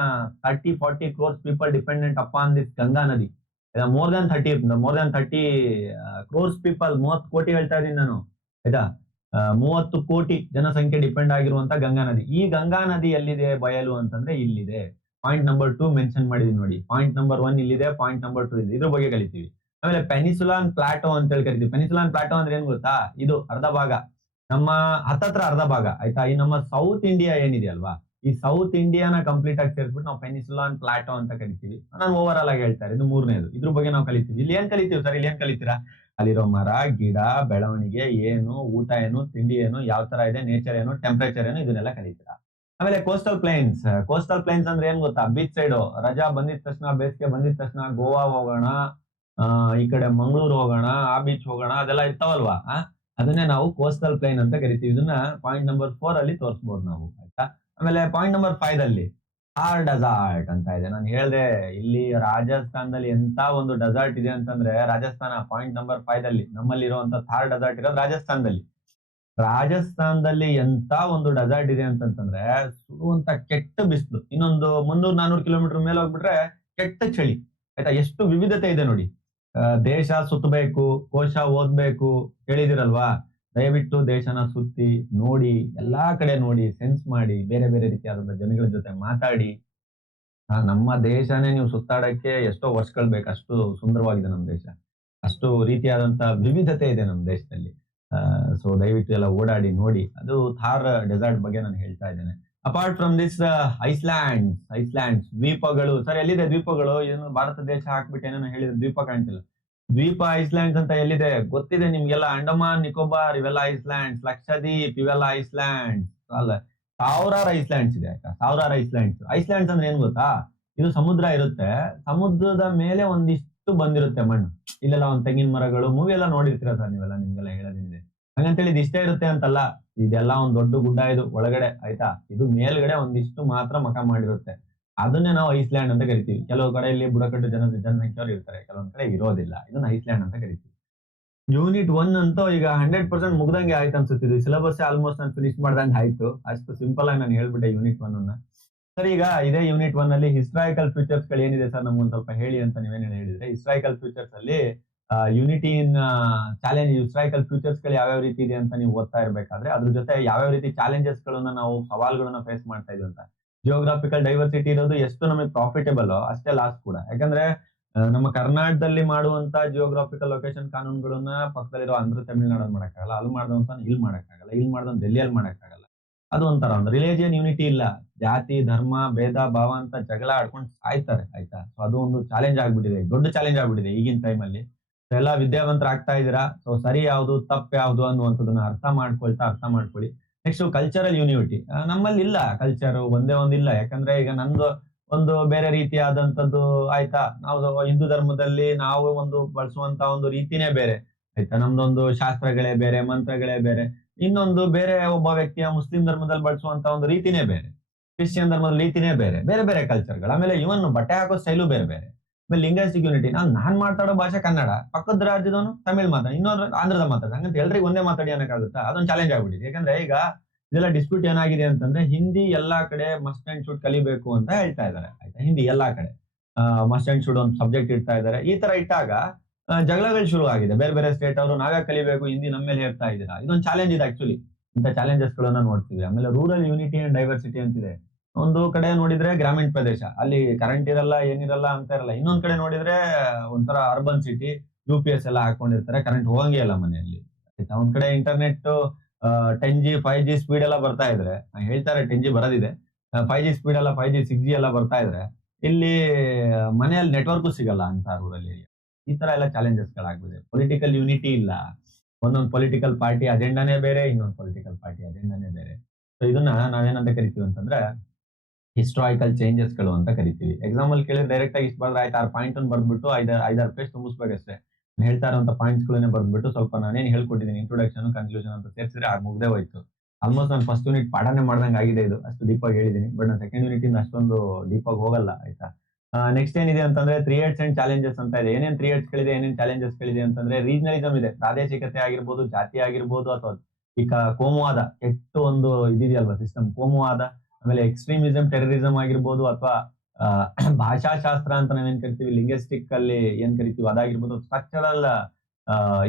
30-40 crores people dependent upon this Ganga nadi. More than 30 crores people, 30 ಕೋಟಿ ಹೇಳ್ತಾ ಇದೀನಿ ನಾನು, ಆಯ್ತಾ? 30 ಕೋಟಿ ಜನಸಂಖ್ಯೆ ಡಿಪೆಂಡ್ ಆಗಿರುವಂತ ಗಂಗಾ ನದಿ. ಈ ಗಂಗಾ ನದಿ ಎಲ್ಲಿದೆ ಬಯಲು ಅಂತಂದ್ರೆ ಇಲ್ಲಿದೆ. ಪಾಯಿಂಟ್ ನಂಬರ್ 2 ಮೆನ್ಷನ್ ಮಾಡಿದೀನಿ ನೋಡಿ. ಪಾಯಿಂಟ್ ನಂಬರ್ 1 ಇಲ್ಲಿದೆ, ಪಾಯಿಂಟ್ ನಂಬರ್ 2 ಇದೆ. ಇದ್ರ ಬಗ್ಗೆ ಕಲಿತೀವಿ. ಆಮೇಲೆ ಪೆನಿಸುಲಾನ್ ಪ್ಲಾಟೋ ಅಂತ ಹೇಳಿ ಕರಿತೀವಿ. ಪೆನಿಸುಲಾನ್ ಪ್ಲಾಟೋ ಅಂದ್ರೆ ಏನ್ ಗೊತ್ತಾ? ಇದು ಅರ್ಧ ಭಾಗ. ನಮ್ಮ ಹತ್ತತ್ರ ಅರ್ಧ ಭಾಗ ಆಯ್ತಾ. ಈ ನಮ್ಮ ಸೌತ್ ಇಂಡಿಯಾ ಏನಿದೆ ಅಲ್ವಾ, ಈ ಸೌತ್ ಇಂಡಿಯಾನ ಕಂಪ್ಲೀಟ್ ಆಗಿ ಸೇರಿಸ್ಬಿಟ್ಟು ನಾವು ಪೆನಿಸುಲಾನ್ ಪ್ಲಾಟೋ ಅಂತ ಕರಿತೀವಿ. ನಾನು ಓವರ್ ಆಲ್ ಆಗಿ ಹೇಳ್ತಾ ಇದು ಮೂರನೇದು. ಇದ್ರ ಬಗ್ಗೆ ನಾವು ಕಲಿತೀವಿ. ಇಲ್ಲಿ ಏನ್ ಕಲಿತೀವಿ ಸರ್? ಇಲ್ಲಿ ಏನ್ ಕಲಿತೀರಾ? ಅಲ್ಲಿರೋ ಮರ, ಗಿಡ, ಬೆಳವಣಿಗೆ ಏನು, ಊಟ ಏನು, ತಿಂಡಿ ಏನು, ಯಾವ ತರ ಇದೆ, ನೇಚರ್ ಏನು, ಟೆಂಪರೇಚರ್ ಏನು, ಇದನ್ನೆಲ್ಲ ಕಲಿತೀರಾ. ಆಮೇಲೆ ಕೋಸ್ಟಲ್ ಪ್ಲೇನ್ಸ್. ಕೋಸ್ಟಲ್ ಪ್ಲೇನ್ಸ್ ಅಂದ್ರೆ ಏನ್ ಗೊತ್ತಾ? ಬೀಚ್ ಸೈಡ್ ರಜಾ ಬಂದಿದ ತಕ್ಷಣ, ಬೇಸಿಗೆ ಬಂದಿದ ತಕ್ಷಣ ಗೋವಾ ಹೋಗೋಣ, ಈ ಕಡೆ ಮಂಗಳೂರು ಹೋಗೋಣ, ಆ ಬೀಚ್ ಹೋಗೋಣ, ಅದೆಲ್ಲ ಇರ್ತಾವಲ್ವಾ? ಅದನ್ನೇ ನಾವು ಕೋಸ್ಟಲ್ ಪ್ಲೇನ್ ಅಂತ ಕರಿತೀವಿ. ಇದನ್ನ ಪಾಯಿಂಟ್ ನಂಬರ್ 4 ಅಲ್ಲಿ ತೋರಿಸಬಹುದು ನಾವು, ಆಯ್ತಾ. ಆಮೇಲೆ ಪಾಯಿಂಟ್ ನಂಬರ್ 5 ಅಲ್ಲಿ ಥಾರ್ ಡೆಸಾರ್ಟ್ ಅಂತ ಇದೆ. ನಾನು ಹೇಳ್ದೆ ಇಲ್ಲಿ ರಾಜಸ್ಥಾನದಲ್ಲಿ ಎಂತ ಒಂದು ಡೆಸಾರ್ಟ್ ಇದೆ ಅಂತಂದ್ರೆ, ರಾಜಸ್ಥಾನ ಪಾಯಿಂಟ್ ನಂಬರ್ 5 ಅಲ್ಲಿ ನಮ್ಮಲ್ಲಿ ಇರುವಂತ ಥಾರ್ ಡೆಸಾರ್ಟ್ ಇರೋದು ರಾಜಸ್ಥಾನದಲ್ಲಿ. ರಾಜಸ್ಥಾನದಲ್ಲಿ ಎಂತ ಒಂದು ಡೆಸಾರ್ಟ್ ಇದೆ ಅಂತಂತಂದ್ರೆ, ಸುಡುವಂತ ಕೆಟ್ಟ ಬಿಸಿಲು. ಇನ್ನೊಂದು 300-400 ಕಿಲೋಮೀಟರ್ ಮೇಲೆ ಹೋಗ್ಬಿಟ್ರೆ ಕೆಟ್ಟ ಚಳಿ, ಆಯ್ತಾ. ಎಷ್ಟು ವಿವಿಧತೆ ಇದೆ ನೋಡಿ. ದೇಶ ಸುತ್ತಬೇಕು, ಕೋಶ ಓದ್ಬೇಕು, ಕೇಳಿದಿರಲ್ವಾ? ದಯವಿಟ್ಟು ದೇಶನ ಸುತ್ತಿ ನೋಡಿ, ಎಲ್ಲಾ ಕಡೆ ನೋಡಿ, ಸೆನ್ಸ್ ಮಾಡಿ, ಬೇರೆ ಬೇರೆ ರೀತಿಯಾದಂತ ಜನಗಳ ಜೊತೆ ಮಾತಾಡಿ. ನಮ್ಮ ದೇಶನೇ ನೀವು ಸುತ್ತಾಡಕ್ಕೆ ಎಷ್ಟೋ ವರ್ಷಗಳು ಬೇಕು, ಅಷ್ಟು ಸುಂದರವಾಗಿದೆ ನಮ್ಮ ದೇಶ. ಅಷ್ಟು ರೀತಿಯಾದಂತ ವಿವಿಧತೆ ಇದೆ ನಮ್ಮ ದೇಶದಲ್ಲಿ. ಸೊ ದಯವಿಟ್ಟು ಎಲ್ಲ ಓಡಾಡಿ ನೋಡಿ. ಅದು ಥಾರ್ ಡೆಸರ್ಟ್ ಬಗ್ಗೆ ನಾನು ಹೇಳ್ತಾ ಇದ್ದೇನೆ. ಅಪಾರ್ಟ್ ಫ್ರಮ್ ದಿಸ್, ಐಸ್ಲ್ಯಾಂಡ್ಸ್ ದ್ವೀಪಗಳು. ಸರ್ ಎಲ್ಲಿದೆ ದ್ವೀಪಗಳು? ಏನು ಭಾರತ ದೇಶ ಹಾಕ್ಬಿಟ್ಟು ಏನೇನೋ ಹೇಳಿದ್ರೆ ದ್ವೀಪ ಕಾಣ್ತಿಲ್ಲ. ದ್ವೀಪ ಐಸ್ಲ್ಯಾಂಡ್ಸ್ ಅಂತ ಎಲ್ಲಿದೆ ಗೊತ್ತಿದೆ ನಿಮ್ಗೆಲ್ಲ? ಅಂಡಮಾನ್ ನಿಕೋಬಾರ್ ಇವೆಲ್ಲ ಐಸ್ಲ್ಯಾಂಡ್ಸ್, ಲಕ್ಷದ್ವೀಪ್ ಇವೆಲ್ಲ ಐಸ್ಲ್ಯಾಂಡ್ಸ್ ಅಲ್ಲ. ಸಾವಿರಾರು ಐಸ್ಲ್ಯಾಂಡ್ಸ್ ಇದೆ, ಆಯ್ತಾ. ಸಾವಿರಾರು ಐಸ್ಲ್ಯಾಂಡ್ಸ್. ಐಸ್ಲ್ಯಾಂಡ್ಸ್ ಅಂದ್ರೆ ಏನ್ ಗೊತ್ತಾ? ಇದು ಸಮುದ್ರ ಇರುತ್ತೆ, ಸಮುದ್ರದ ಮೇಲೆ ಒಂದಿಷ್ಟು ಬಂದಿರುತ್ತೆ ಮಣ್ಣು. ಇಲ್ಲೆಲ್ಲ ಒಂದ್ ತೆಂಗಿನ ಮರಗಳು, ಮೂವಿ ಎಲ್ಲ ನೋಡಿರ್ತೀರ ಸರ್ ನೀವೆಲ್ಲ, ನಿಮ್ಗೆಲ್ಲ ಹೇಳೋದಿದೆ. ಹಂಗಂತೇಳಿ ಇದು ಇಷ್ಟೇ ಇರುತ್ತೆ ಅಂತಲ್ಲ. ಇದೆಲ್ಲ ಒಂದ್ ದೊಡ್ಡ ಗುಡ್ಡ ಇದು ಒಳಗಡೆ, ಆಯ್ತಾ. ಇದು ಮೇಲ್ಗಡೆ ಒಂದಿಷ್ಟು ಮಾತ್ರ ಮಕ ಮಾಡಿರುತ್ತೆ. ಅದನ್ನೇ ನಾವು ಐಸ್ಲ್ಯಾಂಡ್ ಅಂತ ಕರಿತೀವಿ. ಕೆಲವು ಕಡೆಯಲ್ಲಿ ಬುಡಕಟ್ಟು ಜನಸಂಖ್ಯೆಯವರು ಇರ್ತಾರೆ, ಕೆಲವೊಂದ್ ಕಡೆ ಇರೋದಿಲ್ಲ. ಇದನ್ನ ಐಸ್ಲ್ಯಾಂಡ್ ಅಂತ ಕರಿತೀವಿ. ಯೂನಿಟ್ 1 ಅಂತೂ ಈಗ 100% ಮುಗ್ದಂಗೆ ಆಯ್ತು ಅನ್ಸುತ್ತಿದೆ. ಸಿಲೆಬಸ್ ಆಲ್ಮೋಸ್ಟ್ ನಾನು ಫಿನಿಶ್ ಮಾಡ್ದಂಗೆ ಆಯ್ತು. ಅಷ್ಟು ಸಿಂಪಲ್ ಆಗಿ ನಾನು ಹೇಳ್ಬಿಟ್ಟೆ ಯೂನಿಟ್ 1 ಅನ್ನ. ಸರ್ ಈಗ ಇದೇ ಯೂನಿಟ್ 1 ಅಲ್ಲಿ ಹಿಸ್ಟಾರಿಕಲ್ ಫೀಚರ್ಸ್ ಗಳು ಏನಿದೆ ಸರ್ ನಮ್ಗೊಂದ್ ಸ್ವಲ್ಪ ಹೇಳಿ ಅಂತ ನೀವೇನೇನು ಹೇಳಿದ್ರೆ, ಹಿಸ್ಟಾರಿಕಲ್ ಫೀಚರ್ಸ್ ಅಲ್ಲಿ ಯೂನಿಟಿ ಇನ್ ಚಾಲೆಂಜ್, ಹಿಸ್ಟಾರಿಕಲ್ ಫೀಚರ್ಸ್ ಗಳು ಯಾವ್ಯಾವ ರೀತಿ ಇದೆ ಅಂತ ನೀವು ಓದ್ತಾ ಇರ್ಬೇಕಾದ್ರೆ, ಅದ್ರ ಜೊತೆ ಯಾವ್ಯಾವ ರೀತಿ ಚಾಲೆಂಜಸ್ ಗಳನ್ನ ನಾವು ಸವಾಲುಗಳನ್ನ ಫೇಸ್ ಮಾಡ್ತಾ ಇದೀವಿ ಅಂತ. ಜಿಯೋಗ್ರಾಫಿಕಲ್ ಡೈವರ್ಸಿಟಿ ಇರೋದು ಎಷ್ಟು ನಮಗೆ ಪ್ರಾಫಿಟೇಬಲ್ ಅಷ್ಟೇ ಲಾಸ್ ಕೂಡ. ಯಾಕಂದ್ರೆ ನಮ್ಮ ಕರ್ನಾಟಕದಲ್ಲಿ ಮಾಡುವಂತ ಜಿಯೋಗ್ರಾಫಿಕಲ್ ಲೊಕೇಶನ್ ಕಾನೂನುಗಳನ್ನ ಪಕ್ಕದಲ್ಲಿರೋ ಆಂಧ್ರ ತಮಿಳ್ನಾಡಲ್ಲಿ ಮಾಡಕ್ಕಾಗಲ್ಲ, ಅಲ್ಲಿ ಮಾಡ್ದಂತ ಇಲ್ಲಿ ಮಾಡಕ್ಕಾಗಲ್ಲ, ಇಲ್ಲಿ ಮಾಡ್ದಂತ ಡೆಲ್ಲಿಯಲ್ಲಿ ಮಾಡಕ್ಕಾಗಲ್ಲ. ಅದು ಒಂಥರ ಒಂದು ರಿಲಿಜಿಯನ್ ಯೂನಿಟಿ ಇಲ್ಲ. ಜಾತಿ ಧರ್ಮ ಭೇದ ಭಾವ ಅಂತ ಜಗಳ ಆಡ್ಕೊಂಡು ಸಾಯ್ತಾರೆ, ಆಯ್ತಾ. ಸೊ ಅದು ಒಂದು ಚಾಲೆಂಜ್ ಆಗ್ಬಿಟ್ಟಿದೆ, ದೊಡ್ಡ ಚಾಲೆಂಜ್ ಆಗ್ಬಿಟ್ಟಿದೆ ಈಗಿನ ಟೈಮಲ್ಲಿ. ಎಲ್ಲ ವಿದ್ಯಾವಂತರಾಗ್ತಾ ಇದ್ದೀರಾ. ಸೊ ಸರಿ ಯಾವ್ದು ತಪ್ಪು ಯಾವ್ದು ಅನ್ನುವಂಥದ್ದನ್ನ ಅರ್ಥ ಮಾಡ್ಕೊಳ್ಳಿ. Next cultural unity. ನಮ್ಮಲ್ಲಿ ಇಲ್ಲ ಕಲ್ಚರ್ ಒಂದೇ ಒಂದಿಲ್ಲ. ಯಾಕಂದ್ರೆ ಈಗ ನಂದು ಒಂದು ಬೇರೆ ರೀತಿಯಾದಂತದ್ದು, ಆಯ್ತಾ. ನಾವು ಹಿಂದೂ ಧರ್ಮದಲ್ಲಿ ನಾವು ಒಂದು ಬಳಸುವಂತ ಒಂದು ರೀತಿನೇ ಬೇರೆ, ಆಯ್ತಾ. ನಮ್ದೊಂದು ಶಾಸ್ತ್ರಗಳೇ ಬೇರೆ, ಮಂತ್ರಗಳೇ ಬೇರೆ. ಇನ್ನೊಂದು ಬೇರೆ ಒಬ್ಬ ವ್ಯಕ್ತಿಯ ಮುಸ್ಲಿಂ ಧರ್ಮದಲ್ಲಿ ಬಳಸುವಂತ ಒಂದು ರೀತಿನೇ ಬೇರೆ, ಕ್ರಿಶ್ಚಿಯನ್ ಧರ್ಮದ ರೀತಿನೇ ಬೇರೆ, ಬೇರೆ ಬೇರೆ ಕಲ್ಚರ್ಗಳು. ಆಮೇಲೆ ಇವನ್ ಬಟ್ಟೆ ಹಾಕೋ ಸ್ಟೈಲು ಬೇರೆ ಬೇರೆ. ಆಮೇಲೆ ಲಿಂಗ್ವಿಸ್ಟಿಕ್ ಯೂನಿಟಿ. ನಾನ್ ಮಾತಾಡೋ ಭಾಷೆ ಕನ್ನಡ, ಪಕ್ಕದ ರಾಜ್ಯದವನು ತಮಿಳ್ ಮಾತಾಡಿ, ಇನ್ನೊಂದು ಆಂಧ್ರದ ಮಾತಾಡ, ಹಂಗಂತ ಎಲ್ರಿಗೂ ಒಂದೇ ಮಾತಾಡಿ ಅನ್ನಕ್ಕಾಗುತ್ತಾ? ಅದೊಂದು ಚಾಲೆಂಜ್ ಆಗ್ಬಿಟ್ಟಿದೆ. ಯಾಕಂದ್ರೆ ಈಗ ಇದೆಲ್ಲ ಡಿಸ್ಪ್ಯೂಟ್ ಏನಾಗಿದೆ ಅಂತಂದ್ರೆ, ಹಿಂದಿ ಎಲ್ಲಾ ಕಡೆ ಮಸ್ಟ್ ಅಂಡ್ ಶುಡ್ ಕಲಿಬೇಕು ಅಂತ ಹೇಳ್ತಾ ಇದ್ದಾರೆ, ಆಯ್ತಾ. ಹಿಂದಿ ಎಲ್ಲಾ ಕಡೆ ಮಸ್ಟ್ ಅಂಡ್ ಶುಡ್ ಒಂದು ಸಬ್ಜೆಕ್ಟ್ ಇಡ್ತಾ ಇದ್ದಾರೆ. ಈ ತರ ಇಟ್ಟಾಗ ಜಗಳಗಳು ಶುರು ಆಗಿದೆ. ಬೇರೆ ಬೇರೆ ಸ್ಟೇಟ್ ಅವರು ನಾವೇ ಕಲಿಬೇಕು, ಹಿಂದಿ ನಮ್ಮ ಮೇಲೆ ಹೇರ್ತಾ ಇದ್ದೀರಾ. ಇದೊಂದು ಚಾಲೆಂಜ್ ಇದೆ ಆಕ್ಚುಲಿ. ಇಂಥ ಚಾಲೆಂಜಸ್ ಗಳನ್ನ ನೋಡ್ತೀವಿ. ಆಮೇಲೆ ರೂರಲ್ ಯೂನಿಟಿ ಅಂಡ್ ಡೈವರ್ಸಿಟಿ ಅಂತಿದೆ. ಒಂದು ಕಡೆ ನೋಡಿದ್ರೆ ಗ್ರಾಮೀಣ ಪ್ರದೇಶ, ಅಲ್ಲಿ ಕರೆಂಟ್ ಇರಲ್ಲ, ಏನಿರಲ್ಲ ಅಂತ ಇರಲ್ಲ. ಇನ್ನೊಂದ್ ಕಡೆ ನೋಡಿದ್ರೆ ಒಂಥರ ಅರ್ಬನ್ ಸಿಟಿ, UPS ಎಲ್ಲ ಹಾಕೊಂಡಿರ್ತಾರೆ, ಕರೆಂಟ್ ಹೋಗಂಗೇ ಇಲ್ಲ ಮನೆಯಲ್ಲಿ, ಆಯ್ತಾ. ಒಂದ್ ಕಡೆ ಇಂಟರ್ನೆಟ್ 10G 5G ಸ್ಪೀಡ್ ಎಲ್ಲ ಬರ್ತಾ ಇದ್ರೆ, ಹೇಳ್ತಾರೆ 10G ಬರೋದಿದೆ, 5G ಸ್ಪೀಡ್ ಎಲ್ಲ 5G 6G ಎಲ್ಲ ಬರ್ತಾ ಇದ್ರೆ, ಇಲ್ಲಿ ಮನೆಯಲ್ಲಿ ನೆಟ್ವರ್ಕು ಸಿಗಲ್ಲ ಅಂತ ರೂರಲ್ ಏರಿಯಾ. ಈ ತರ ಎಲ್ಲ ಚಾಲೆಂಜಸ್ ಗಳಾಗ್ಬಿದೆ. ಪೊಲಿಟಿಕಲ್ ಯೂನಿಟಿ ಇಲ್ಲ. ಒಂದೊಂದು ಪೊಲಿಟಿಕಲ್ ಪಾರ್ಟಿ ಅಜೆಂಡಾನೇ ಬೇರೆ, ಇನ್ನೊಂದು ಪೊಲಿಟಿಕಲ್ ಪಾರ್ಟಿ ಅಜೆಂಡಾನೇ ಬೇರೆ. ಸೊ ಇದನ್ನ ನಾವೇನಂತ ಕರಿತೀವಿ ಅಂತಂದ್ರೆ ಹಿಸ್ಟಾರಿಕಲ್ ಚೇಂಜಸ್ ಗಳು ಅಂತ ಕರಿತೀವಿ. ಎಕ್ಸಾಮ್ ಅಲ್ಲಿ ಕೇಳಿದ್ರೆ ಡೈರೆಕ್ಟ್ ಆಗಿ ಇಷ್ಟು ಬರ್ದ್ರೆ ಆಯ್ತು, 6 ಪಾಯಿಂಟ್ ಅನ್ನು ಬರ್ದ್ಬಿಟ್ಟು 5-6 ಪೇಜ್ ತುಂಬಿಸ್ಬೇಕಷ್ಟೇ. ನಾನು ಹೇಳ್ತಾ ಇರುವಂತ ಪಾಯಿಂಟ್ಸ್ ಗಳನ್ನೇ ಬರ್ದ್ಬಿಟ್ಟು ಸ್ವಲ್ಪ ನಾನೇನ್ ಹೇಳ್ಕೊಟ್ಟಿದ್ದೀನಿ, ಇಂಟ್ರೊಡಕ್ಷನ್ ಕನ್ಕ್ಲೂಷನ್ ಅಂತ ಸೇರಿಸಿದ್ರೆ ಮುಗ್ದೇ ಹೋಯ್ತು. ಆಲ್ಮೋಸ್ಟ್ ನಾನು ಫಸ್ಟ್ ಯೂನಿಟ್ ಪಾಠನೇ ಮಾಡ್ದಂಗೆ ಆಗಿದೆ. ಇದು ಅಷ್ಟು ಡೀಪ್ ಆಗಿ ಹೇಳಿದೀನಿ. ಬಟ್ ನಾನು ಸೆಕೆಂಡ್ ಯೂನಿಟ್ ಇಂದ ಅಷ್ಟೊಂದು ಡೀಪ್ ಆಗಿ ಹೋಗಲ್ಲ, ಆಯ್ತಾ. ನೆಕ್ಸ್ಟ್ ಏನಿದೆ ಅಂತಂದ್ರೆ ಥ್ರೆಡ್ಸ್ ಅಂಡ್ ಚಾಲೆಂಜಸ್ ಅಂತ ಇದೆ. ಏನೇನ್ ಥ್ರೆಡ್ಸ್ ಗಳಿದೆ, ಏನೇನ್ ಚಾಲೆಂಜಸ್ ಗಳಿದೆ ಅಂತಂದ್ರೆ, ರೀಜನಲಿಸಮ್ ಇದೆ, ಪ್ರಾದೇಶಿಕತೆ ಆಗಿರ್ಬೋದು, ಜಾತಿ ಆಗಿರ್ಬೋದು, ಅಥವಾ ಈಗ ಕೋಮುವಾದ, ಕೆಟ್ಟು ಒಂದು ಇದಿದೆಯಲ್ವಾ ಸಿಸ್ಟಮ್, ಕೋಮುವಾದ. ಆಮೇಲೆ ಎಕ್ಸ್ಟ್ರೀಮಿಸಂ, ಟೆರರಿಸಂ ಆಗಿರ್ಬೋದು, ಅಥವಾ ಭಾಷಾಶಾಸ್ತ್ರ ಅಂತ ನಾವೇನ್ ಕರಿತೀವಿ, ಲಿಂಗ್ವಿಸ್ಟಿಕ್ ಅಲ್ಲಿ ಏನ್ ಕರಿತೀವಿ ಅದಾಗಿರ್ಬೋದು, ಸ್ಟ್ರಕ್ಚರಲ್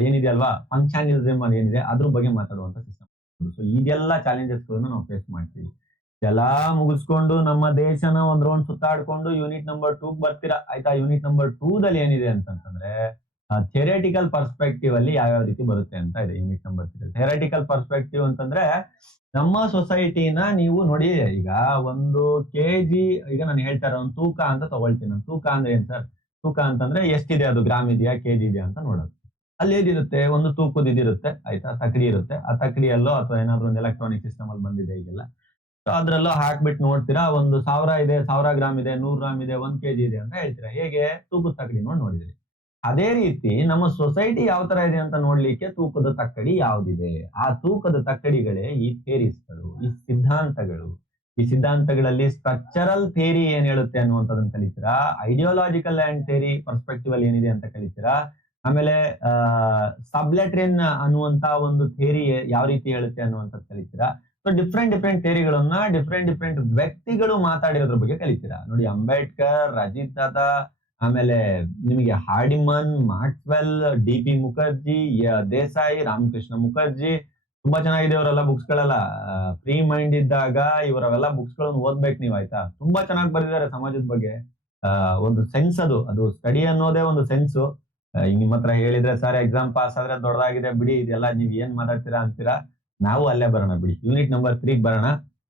ಏನಿದೆ ಅಲ್ವಾ, ಫಂಕ್ಷನಿಸಮ್ ಏನಿದೆ ಅದ್ರ ಬಗ್ಗೆ ಮಾತಾಡುವಂತ ಸಿಸ್ಟಮ್. ಸೊ ಇದೆಲ್ಲ ಚಾಲೆಂಜಸ್ ಗಳನ್ನ ನಾವು ಫೇಸ್ ಮಾಡ್ತೀವಿ. ಎಲ್ಲ ಮುಗಿಸ್ಕೊಂಡು ನಮ್ಮ ದೇಶನ ಒಂದ್ ರೌಂಡ್ ಸುತ್ತಾಡ್ಕೊಂಡು ಯೂನಿಟ್ ನಂಬರ್ 2 ಬರ್ತೀರಾ ಆಯ್ತಾ. ಯೂನಿಟ್ ನಂಬರ್ 2 ದಲ್ಲಿ ಏನಿದೆ ಅಂತಂತಂದ್ರೆ ಥಿಯರಿಟಿಕಲ್ ಪರ್ಸ್ಪೆಕ್ಟಿವ್ ಅಲ್ಲಿ ಯಾವ್ಯಾವ ರೀತಿ ಬರುತ್ತೆ ಅಂತ ಇದೆ ಯೂನಿಟ್ ನಂಬರ್ 3. ಥಿಯರಿಟಿಕಲ್ ಪರ್ಸ್ಪೆಕ್ಟಿವ್ ಅಂತಂದ್ರೆ ನಮ್ಮ ಸೊಸೈಟಿನ ನೀವು ನೋಡಿ. ಈಗ ಒಂದು ಕೆಜಿ, ಈಗ ನಾನು ಹೇಳ್ತಾ ಇರೋ ಒಂದು ತೂಕ ಅಂತ ತಗೊಳ್ತೀನಿ ನಾನು. ತೂಕ ಅಂದ್ರೆ ಏನ್ ಸರ್? ತೂಕ ಅಂತಂದ್ರೆ ಎಷ್ಟಿದೆ, ಅದು ಗ್ರಾಮ್ ಇದೆಯಾ ಕೆಜಿ ಇದೆಯಾ ಅಂತ ನೋಡೋದು. ಅಲ್ಲಿ ಏನಿರುತ್ತೆ, ಒಂದು ತೂಕದ ಇದಿರುತ್ತೆ ಆಯ್ತಾ, ತಕಡಿ ಇರುತ್ತೆ. ಆ ತಕಡಿಯಲ್ಲೋ ಅಥವಾ ಏನಾದ್ರು ಒಂದು ಎಲೆಕ್ಟ್ರಾನಿಕ್ ಸಿಸ್ಟಮ್ ಅಲ್ಲಿ ಬಂದಿದೆ ಈಗೆಲ್ಲ. ಸೊ ಅದ್ರಲ್ಲೋ ಹಾಕ್ಬಿಟ್ಟು ನೋಡ್ತೀರಾ, ಒಂದು 1000 ಇದೆ, 1000 ಗ್ರಾಮ್ ಇದೆ, 100 ಗ್ರಾಮ್ ಇದೆ, 1 ಕೆಜಿ ಇದೆ ಅಂತ ಹೇಳ್ತೀರಾ. ಹೇಗೆ? ತೂಕದ ತಕಡಿ ನೋಡಿದ್ರಿ. ಅದೇ ರೀತಿ ನಮ್ಮ ಸೊಸೈಟಿ ಯಾವ ತರ ಇದೆ ಅಂತ ನೋಡ್ಲಿಕ್ಕೆ ತೂಕದ ತಕ್ಕಡಿ ಯಾವ್ದಿದೆ, ಆ ತೂಕದ ತಕ್ಕಡಿಗಳೇ ಈ ಥೇರೀಸ್ಗಳು, ಈ ಸಿದ್ಧಾಂತಗಳು. ಈ ಸಿದ್ಧಾಂತಗಳಲ್ಲಿ ಸ್ಟ್ರಕ್ಚರಲ್ ಥಿಯರಿ ಏನ್ ಹೇಳುತ್ತೆ ಅನ್ನುವಂಥದ್ದನ್ನ ಕಲಿತೀರಾ. ಐಡಿಯಾಲಜಿಕಲ್ ಅಂಡ್ ಥಿಯರಿ ಪರ್ಸ್ಪೆಕ್ಟಿವ್ ಅಲ್ಲಿ ಏನಿದೆ ಅಂತ ಕಲಿತೀರಾ. ಆಮೇಲೆ ಸಬ್ಲೆಟ್ರಿನ್ ಅನ್ನುವಂತ ಒಂದು ಥಿಯರಿ ಯಾವ ರೀತಿ ಹೇಳುತ್ತೆ ಅನ್ನುವಂಥದ್ದು ಕಲಿತೀರಾ. ಸೊ ಡಿಫ್ರೆಂಟ್ ಥಿಯರಿಗಳನ್ನ ಡಿಫ್ರೆಂಟ್ ವ್ಯಕ್ತಿಗಳು ಮಾತಾಡಿರೋದ್ರ ಬಗ್ಗೆ ಕಲಿತೀರಾ. ನೋಡಿ, ಅಂಬೇಡ್ಕರ್, ಅಜಿತ್ ದಾದಾ, ಆಮೇಲೆ ನಿಮಗೆ ಹಾರ್ಡಿಮನ್, ಮ್ಯಾಕ್ಸ್ವೆಲ್, ಡಿ.ಪಿ. ಮುಖರ್ಜಿ, ದೇಸಾಯಿ, ರಾಮಕೃಷ್ಣ ಮುಖರ್ಜಿ, ತುಂಬಾ ಚೆನ್ನಾಗಿದೆ ಇವರೆಲ್ಲ ಬುಕ್ಸ್ ಗಳೆಲ್ಲ. ಫ್ರೀ ಮೈಂಡ್ ಇದ್ದಾಗ ಇವರೆಲ್ಲ ಬುಕ್ಸ್ ಗಳನ್ನು ಓದ್ಬೇಕು ನೀವು ಆಯ್ತಾ. ತುಂಬಾ ಚೆನ್ನಾಗಿ ಬರೆದಿದ್ದಾರೆ ಸಮಾಜದ ಬಗ್ಗೆ. ಒಂದು ಸೆನ್ಸ್, ಅದು ಸ್ಟಡಿ ಅನ್ನೋದೇ ಒಂದು ಸೆನ್ಸ್. ನಿಮ್ಮ ಹತ್ರ ಹೇಳಿದ್ರೆ ಸರ್ ಎಕ್ಸಾಮ್ ಪಾಸ್ ಆದ್ರೆ ದೊಡ್ಡದಾಗಿದೆ ಬಿಡಿ, ಇದೆಲ್ಲ ನೀವ್ ಏನ್ ಮಾತಾಡ್ತೀರಾ ಅಂತೀರಾ. ನಾವು ಅಲ್ಲೇ ಬರೋಣ ಬಿಡಿ, ಯೂನಿಟ್ ನಂಬರ್ 3 ಬರೋಣ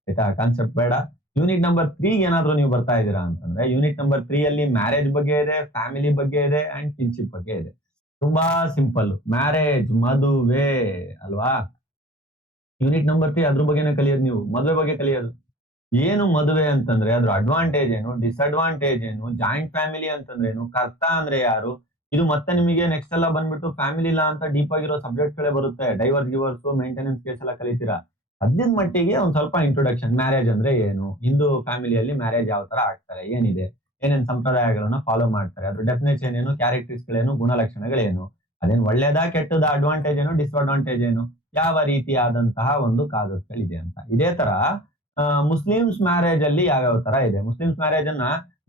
ಆಯ್ತಾ. ಕಾನ್ಸೆಪ್ಟ್ ಬೇಡ. ಯೂನಿಟ್ ನಂಬರ್ 3 ಏನಾದ್ರು ನೀವು ಬರ್ತಾ ಇದ್ದೀರಾ ಅಂತಂದ್ರೆ, ಯೂನಿಟ್ ನಂಬರ್ 3 ಅಲ್ಲಿ ಮ್ಯಾರೇಜ್ ಬಗ್ಗೆ ಇದೆ, ಫ್ಯಾಮಿಲಿ ಬಗ್ಗೆ ಇದೆ ಅಂಡ್ ಕಿನ್ಶಿಪ್ ಬಗ್ಗೆ ಇದೆ. ತುಂಬಾ ಸಿಂಪಲ್. ಮ್ಯಾರೇಜ್, ಮದುವೆ ಅಲ್ವಾ. ಯೂನಿಟ್ ನಂಬರ್ 3 ಅದ್ರ ಬಗ್ಗೆನೇ ಕಲಿಯೋದು ನೀವು, ಮದುವೆ ಬಗ್ಗೆ ಕಲಿಯೋದು. ಏನು ಮದುವೆ ಅಂತಂದ್ರೆ ಅದ್ರ ಅಡ್ವಾಂಟೇಜ್ ಏನು, ಡಿಸ್ಅಡ್ವಾಂಟೇಜ್ ಏನು, ಜಾಯಿಂಟ್ ಫ್ಯಾಮಿಲಿ ಅಂತಂದ್ರೆ ಏನು, ಕರ್ತ ಅಂದ್ರೆ ಯಾರು. ಇದು ಮತ್ತೆ ನಿಮಗೆ ನೆಕ್ಸ್ಟ್ ಎಲ್ಲ ಬಂದ್ಬಿಟ್ಟು ಫ್ಯಾಮಿಲಿ ಲಾ ಅಂತ ಡೀಪ್ ಆಗಿರೋ ಸಬ್ಜೆಕ್ಟ್ ಗಳೇ ಬರುತ್ತೆ. ಡೈವರ್ಸ್ ಗಿವರ್ಸ್, ಮೇಂಟೆನೆನ್ಸ್ ಕೇಸ್ ಎಲ್ಲ ಕಲಿತೀರಾ. ಸದ್ಯದ ಮಟ್ಟಿಗೆ ಒಂದ್ ಸ್ವಲ್ಪ ಇಂಟ್ರೊಡಕ್ಷನ್, ಮ್ಯಾರೇಜ್ ಅಂದ್ರೆ ಏನು, ಹಿಂದೂ ಫ್ಯಾಮಿಲಿಯಲ್ಲಿ ಮ್ಯಾರೇಜ್ ಯಾವ ತರ ಆಗ್ತಾರೆ, ಏನಿದೆ, ಏನೇನ್ ಸಂಪ್ರದಾಯಗಳನ್ನ ಫಾಲೋ ಮಾಡ್ತಾರೆ, ಅದ್ರ ಡೆಫಿನೇಷನ್ ಏನು, ಕ್ಯಾರೆಕ್ಟರ್ಸ್ ಗಳೇನು, ಗುಣಲಕ್ಷಣಗಳೇನು, ಅದೇನ್ ಒಳ್ಳೇದಾ ಕೆಟ್ಟದ, ಅಡ್ವಾಂಟೇಜ್ ಏನು, ಡಿಸ್ಅಡ್ವಾಂಟೇಜ್ ಏನು, ಯಾವ ರೀತಿಯಾದಂತಹ ಒಂದು ಕಾಗದಗಳಿದೆ ಅಂತ. ಇದೇ ತರ ಮುಸ್ಲಿಮ್ಸ್ ಮ್ಯಾರೇಜ್ ಅಲ್ಲಿ ಯಾವ್ಯಾವ ತರ ಇದೆ. ಮುಸ್ಲಿಮ್ಸ್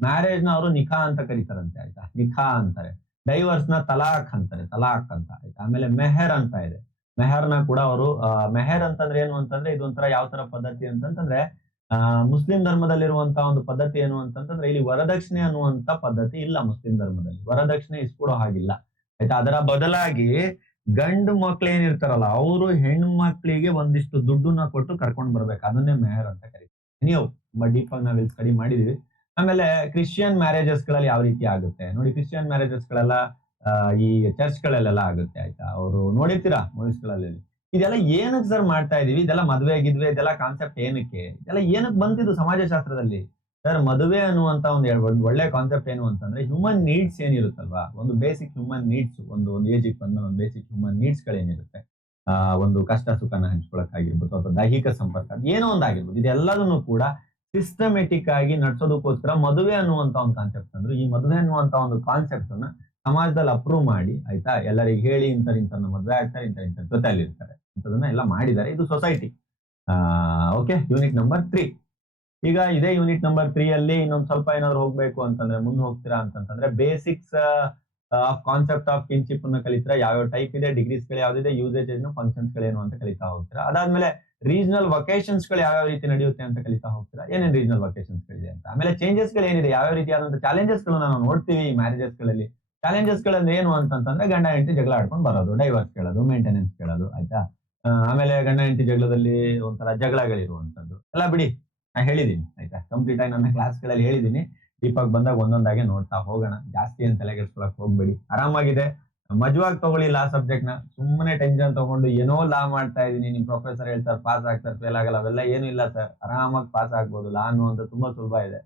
ಮ್ಯಾರೇಜ್ ನ ಅವರು ನಿಖಾ ಅಂತ ಕರೀತಾರಂತೆ ಆಯ್ತಾ, ನಿಖಾ ಅಂತಾರೆ. ಡೈವರ್ಸ್ ನ ತಲಾಕ್ ಅಂತಾರೆ, ತಲಾಕ್ ಅಂತ ಆಯ್ತಾ. ಆಮೇಲೆ ಮೆಹರ್ ಅಂತ ಇದೆ. ಮೆಹರ್ನ ಕೂಡ ಅವರು ಮೆಹರ್ ಅಂತಂದ್ರೆ ಏನು ಅಂತಂದ್ರೆ, ಇದೊಂಥರ ಯಾವ ತರ ಪದ್ಧತಿ ಅಂತಂದ್ರೆ, ಮುಸ್ಲಿಂ ಧರ್ಮದಲ್ಲಿರುವಂತಹ ಒಂದು ಪದ್ಧತಿ ಏನು ಅಂತಂದ್ರೆ, ಇಲ್ಲಿ ವರದಕ್ಷಿಣೆ ಅನ್ನುವಂತ ಪದ್ಧತಿ ಇಲ್ಲ ಮುಸ್ಲಿಂ ಧರ್ಮದಲ್ಲಿ. ವರದಕ್ಷಿಣೆ ಇಸ್ಕೊಡೋ ಹಾಗಿಲ್ಲ ಆಯ್ತಾ. ಅದರ ಬದಲಾಗಿ ಗಂಡು ಮಕ್ಳು ಏನಿರ್ತಾರಲ್ಲ, ಅವರು ಹೆಣ್ಣು ಮಕ್ಳಿಗೆ ಒಂದಿಷ್ಟು ದುಡ್ಡನ್ನ ಕೊಟ್ಟು ಕರ್ಕೊಂಡ್ ಬರ್ಬೇಕು. ಅದನ್ನೇ ಮೆಹರ್ ಅಂತ ಕರೀತಾರೆ. ನೀವು ತುಂಬಾ ಡೀಪ್ ಆಗಿ ನಾವಿಲ್ಲಿ ಸ್ಟಡಿ ಮಾಡಿದೀವಿ. ಆಮೇಲೆ ಕ್ರಿಶ್ಚಿಯನ್ ಮ್ಯಾರೇಜಸ್ ಗಳಲ್ಲಿ ಯಾವ ರೀತಿ ಆಗುತ್ತೆ ನೋಡಿ. ಕ್ರಿಶ್ಚಿಯನ್ ಮ್ಯಾರೇಜಸ್ ಗಳೆಲ್ಲ ಈ ಚರ್ಚ್ ಗಳಲ್ಲೆಲ್ಲ ಆಗುತ್ತೆ ಆಯ್ತಾ. ಅವರು ನೋಡಿರ್ತೀರಾ ಮೂವೀಸ್ ಗಳಲ್ಲಿ. ಇದೆಲ್ಲ ಏನಕ್ಕೆ ಸರ್ ಮಾಡ್ತಾ ಇದೀವಿ, ಇದೆಲ್ಲ ಮದುವೆ ಗಿದ್ವೆ, ಇದೆಲ್ಲ ಕಾನ್ಸೆಪ್ಟ್ ಏನಕ್ಕೆ, ಇದೆಲ್ಲ ಏನಕ್ಕೆ ಬಂತಿದ್ದು ಸಮಾಜಶಾಸ್ತ್ರದಲ್ಲಿ ಸರ್. ಮದುವೆ ಅನ್ನುವಂತ ಒಂದು ಒಳ್ಳೆ ಕಾನ್ಸೆಪ್ಟ್ ಏನು ಅಂತಂದ್ರೆ, ಹ್ಯೂಮನ್ ನೀಡ್ಸ್ ಏನಿರುತ್ತಲ್ವಾ, ಒಂದು ಬೇಸಿಕ್ ಹ್ಯೂಮನ್ ನೀಡ್ಸ್, ಒಂದು ಏಜಿಗೆ ಬಂದ ಒಂದು ಬೇಸಿಕ್ ಹ್ಯೂಮನ್ ನೀಡ್ಸ್ ಗಳೇನಿರುತ್ತೆ, ಒಂದು ಕಷ್ಟ ಸುಖನ ಹಂಚ್ಕೊಳಕ್ಕಾಗಿರ್ಬೋದು ಅಥವಾ ದೈಹಿಕ ಸಂಪರ್ಕ ಏನೋ ಒಂದಾಗಿರ್ಬೋದು, ಇದೆಲ್ಲದನ್ನು ಕೂಡ ಸಿಸ್ಟಮೆಟಿಕ್ ಆಗಿ ನಡ್ಸೋದಕ್ಕೋಸ್ಕರ ಮದುವೆ ಅನ್ನುವಂತ ಒಂದು ಕಾನ್ಸೆಪ್ಟ್ ಅಂದ್ರು. ಈ ಮದುವೆ ಅನ್ನುವಂತ ಒಂದು ಕಾನ್ಸೆಪ್ಟ್ ಅನ್ನ ಸಮಾಜದಲ್ಲಿ ಅಪ್ರೂವ್ ಮಾಡಿ ಆಯ್ತಾ, ಎಲ್ಲರಿಗೆ ಹೇಳಿ ಇಂತರ ಮದುವೆ ಆಗ್ತಾರೆ, ಇಂತರ ಜೊತೆಯಲ್ಲಿ ಇರ್ತಾರೆ ಅಂತದನ್ನ ಎಲ್ಲ ಮಾಡಿದ್ದಾರೆ. ಇದು ಸೊಸೈಟಿ. Okay, unit number 3. ಈಗ ಇದೇ ಯೂನಿಟ್ ನಂಬರ್ 3 ಅಲ್ಲಿ ಇನ್ನೊಂದ್ ಸ್ವಲ್ಪ ಏನಾದ್ರು ಹೋಗ್ಬೇಕು ಅಂತಂದ್ರೆ, ಮುಂದೆ ಹೋಗ್ತೀರಾ ಅಂತಂದ್ರೆ, basics of concept of kinship ಅನ್ನ ಕಲಿತೀರಾ. ಯಾವ ಟೈಪ್ ಇದೆ, ಡಿಗ್ರೀಸ್ ಗಳು ಯಾವ್ದಿದೆ, ಯೂಸೇಜ್ ಏನು, ಫಂಕ್ಷನ್ಸ್ ಗಳೇನು ಅಂತ ಕಲಿತಾ ಹೋಗ್ತೀರಾ. ಅದಾದ್ಮೇಲೆ ರೀಜನಲ್ ವೊಕೇಶನ್ಸ್ ಗಳು ಯಾವ ರೀತಿ ನಡೆಯುತ್ತೆ ಅಂತ ಕಲಿತಾ ಹೋಗ್ತೀರಾ. ಏನೇನ್ ರೀಜನಲ್ ವೊಕೇಶನ್ಸ್ ಗಳಿದೆ ಅಂತ. ಆಮೇಲೆ ಚೇಂಜಸ್ ಗಳು ಏನಿದೆ, ಯಾವ ರೀತಿಯಾದಂತಹ ಚಾಲೆಂಜಸ್ ಗಳನ್ನ ನಾವು ನೋಡ್ತೀವಿ ಈ ಮ್ಯಾರೇಜಸ್ ಗಳಲ್ಲಿ. ಚಾಲೆಂಜಸ್ ಗಳಂದ್ರೆ ಏನು ಅಂತಂದ್ರೆ, ಗಂಡ ಹೆಂಡತಿ ಜಗಳ ಆಡ್ಕೊಂಡು ಬರೋದು, ಡೈವರ್ಸ್ ಕೇಳೋದು, ಮೇಂಟೆನೆನ್ಸ್ ಕೇಳೋದು ಆಯ್ತಾ. ಆಮೇಲೆ ಗಂಡ ಹೆಂಡತಿ ಜಗಳದಲ್ಲಿ ಒಂಥರ ಜಗಳಗಳಿರುವಂತದ್ದು ಎಲ್ಲ ಬಿಡಿ, ನಾ ಹೇಳಿದೀನಿ ಆಯ್ತಾ. ಕಂಪ್ಲೀಟ್ ಆಗಿ ನನ್ನ ಕ್ಲಾಸ್ ಗಳಲ್ಲಿ ಹೇಳಿದೀನಿ. ಡೀಪ್ ಆಗಿ ಬಂದಾಗ ಒಂದೊಂದಾಗೆ ನೋಡ್ತಾ ಹೋಗೋಣ. ಜಾಸ್ತಿ ಏನ್ ತಲೆಗೆಡ್ಸ್ಕೊಳಕ್ ಹೋಗ್ಬೇಡಿ. ಆರಾಮಾಗಿದೆ, ಮಜವಾಗಿ ತಗೊಳ್ಳಿ ಲಾ ಸಬ್ಜೆಕ್ಟ್ ನ. ಸುಮ್ಮನೆ ಟೆನ್ಷನ್ ತಗೊಂಡು ಏನೋ ಲಾ ಮಾಡ್ತಾ ಇದೀನಿ, ನಿಮ್ ಪ್ರೊಫೆಸರ್ ಹೇಳ್ತಾರೆ ಪಾಸ್ ಆಗ್ತಾರೆ, ಫೇಲ್ ಆಗಲ್ಲ, ಅವೆಲ್ಲ ಏನು ಇಲ್ಲ ಸರ್. ಆರಾಮಾಗಿ ಪಾಸ್ ಆಗ್ಬೋದು. ಲಾ ಅನ್ನುವಂತ ತುಂಬಾ ಸುಲಭ ಇದೆ.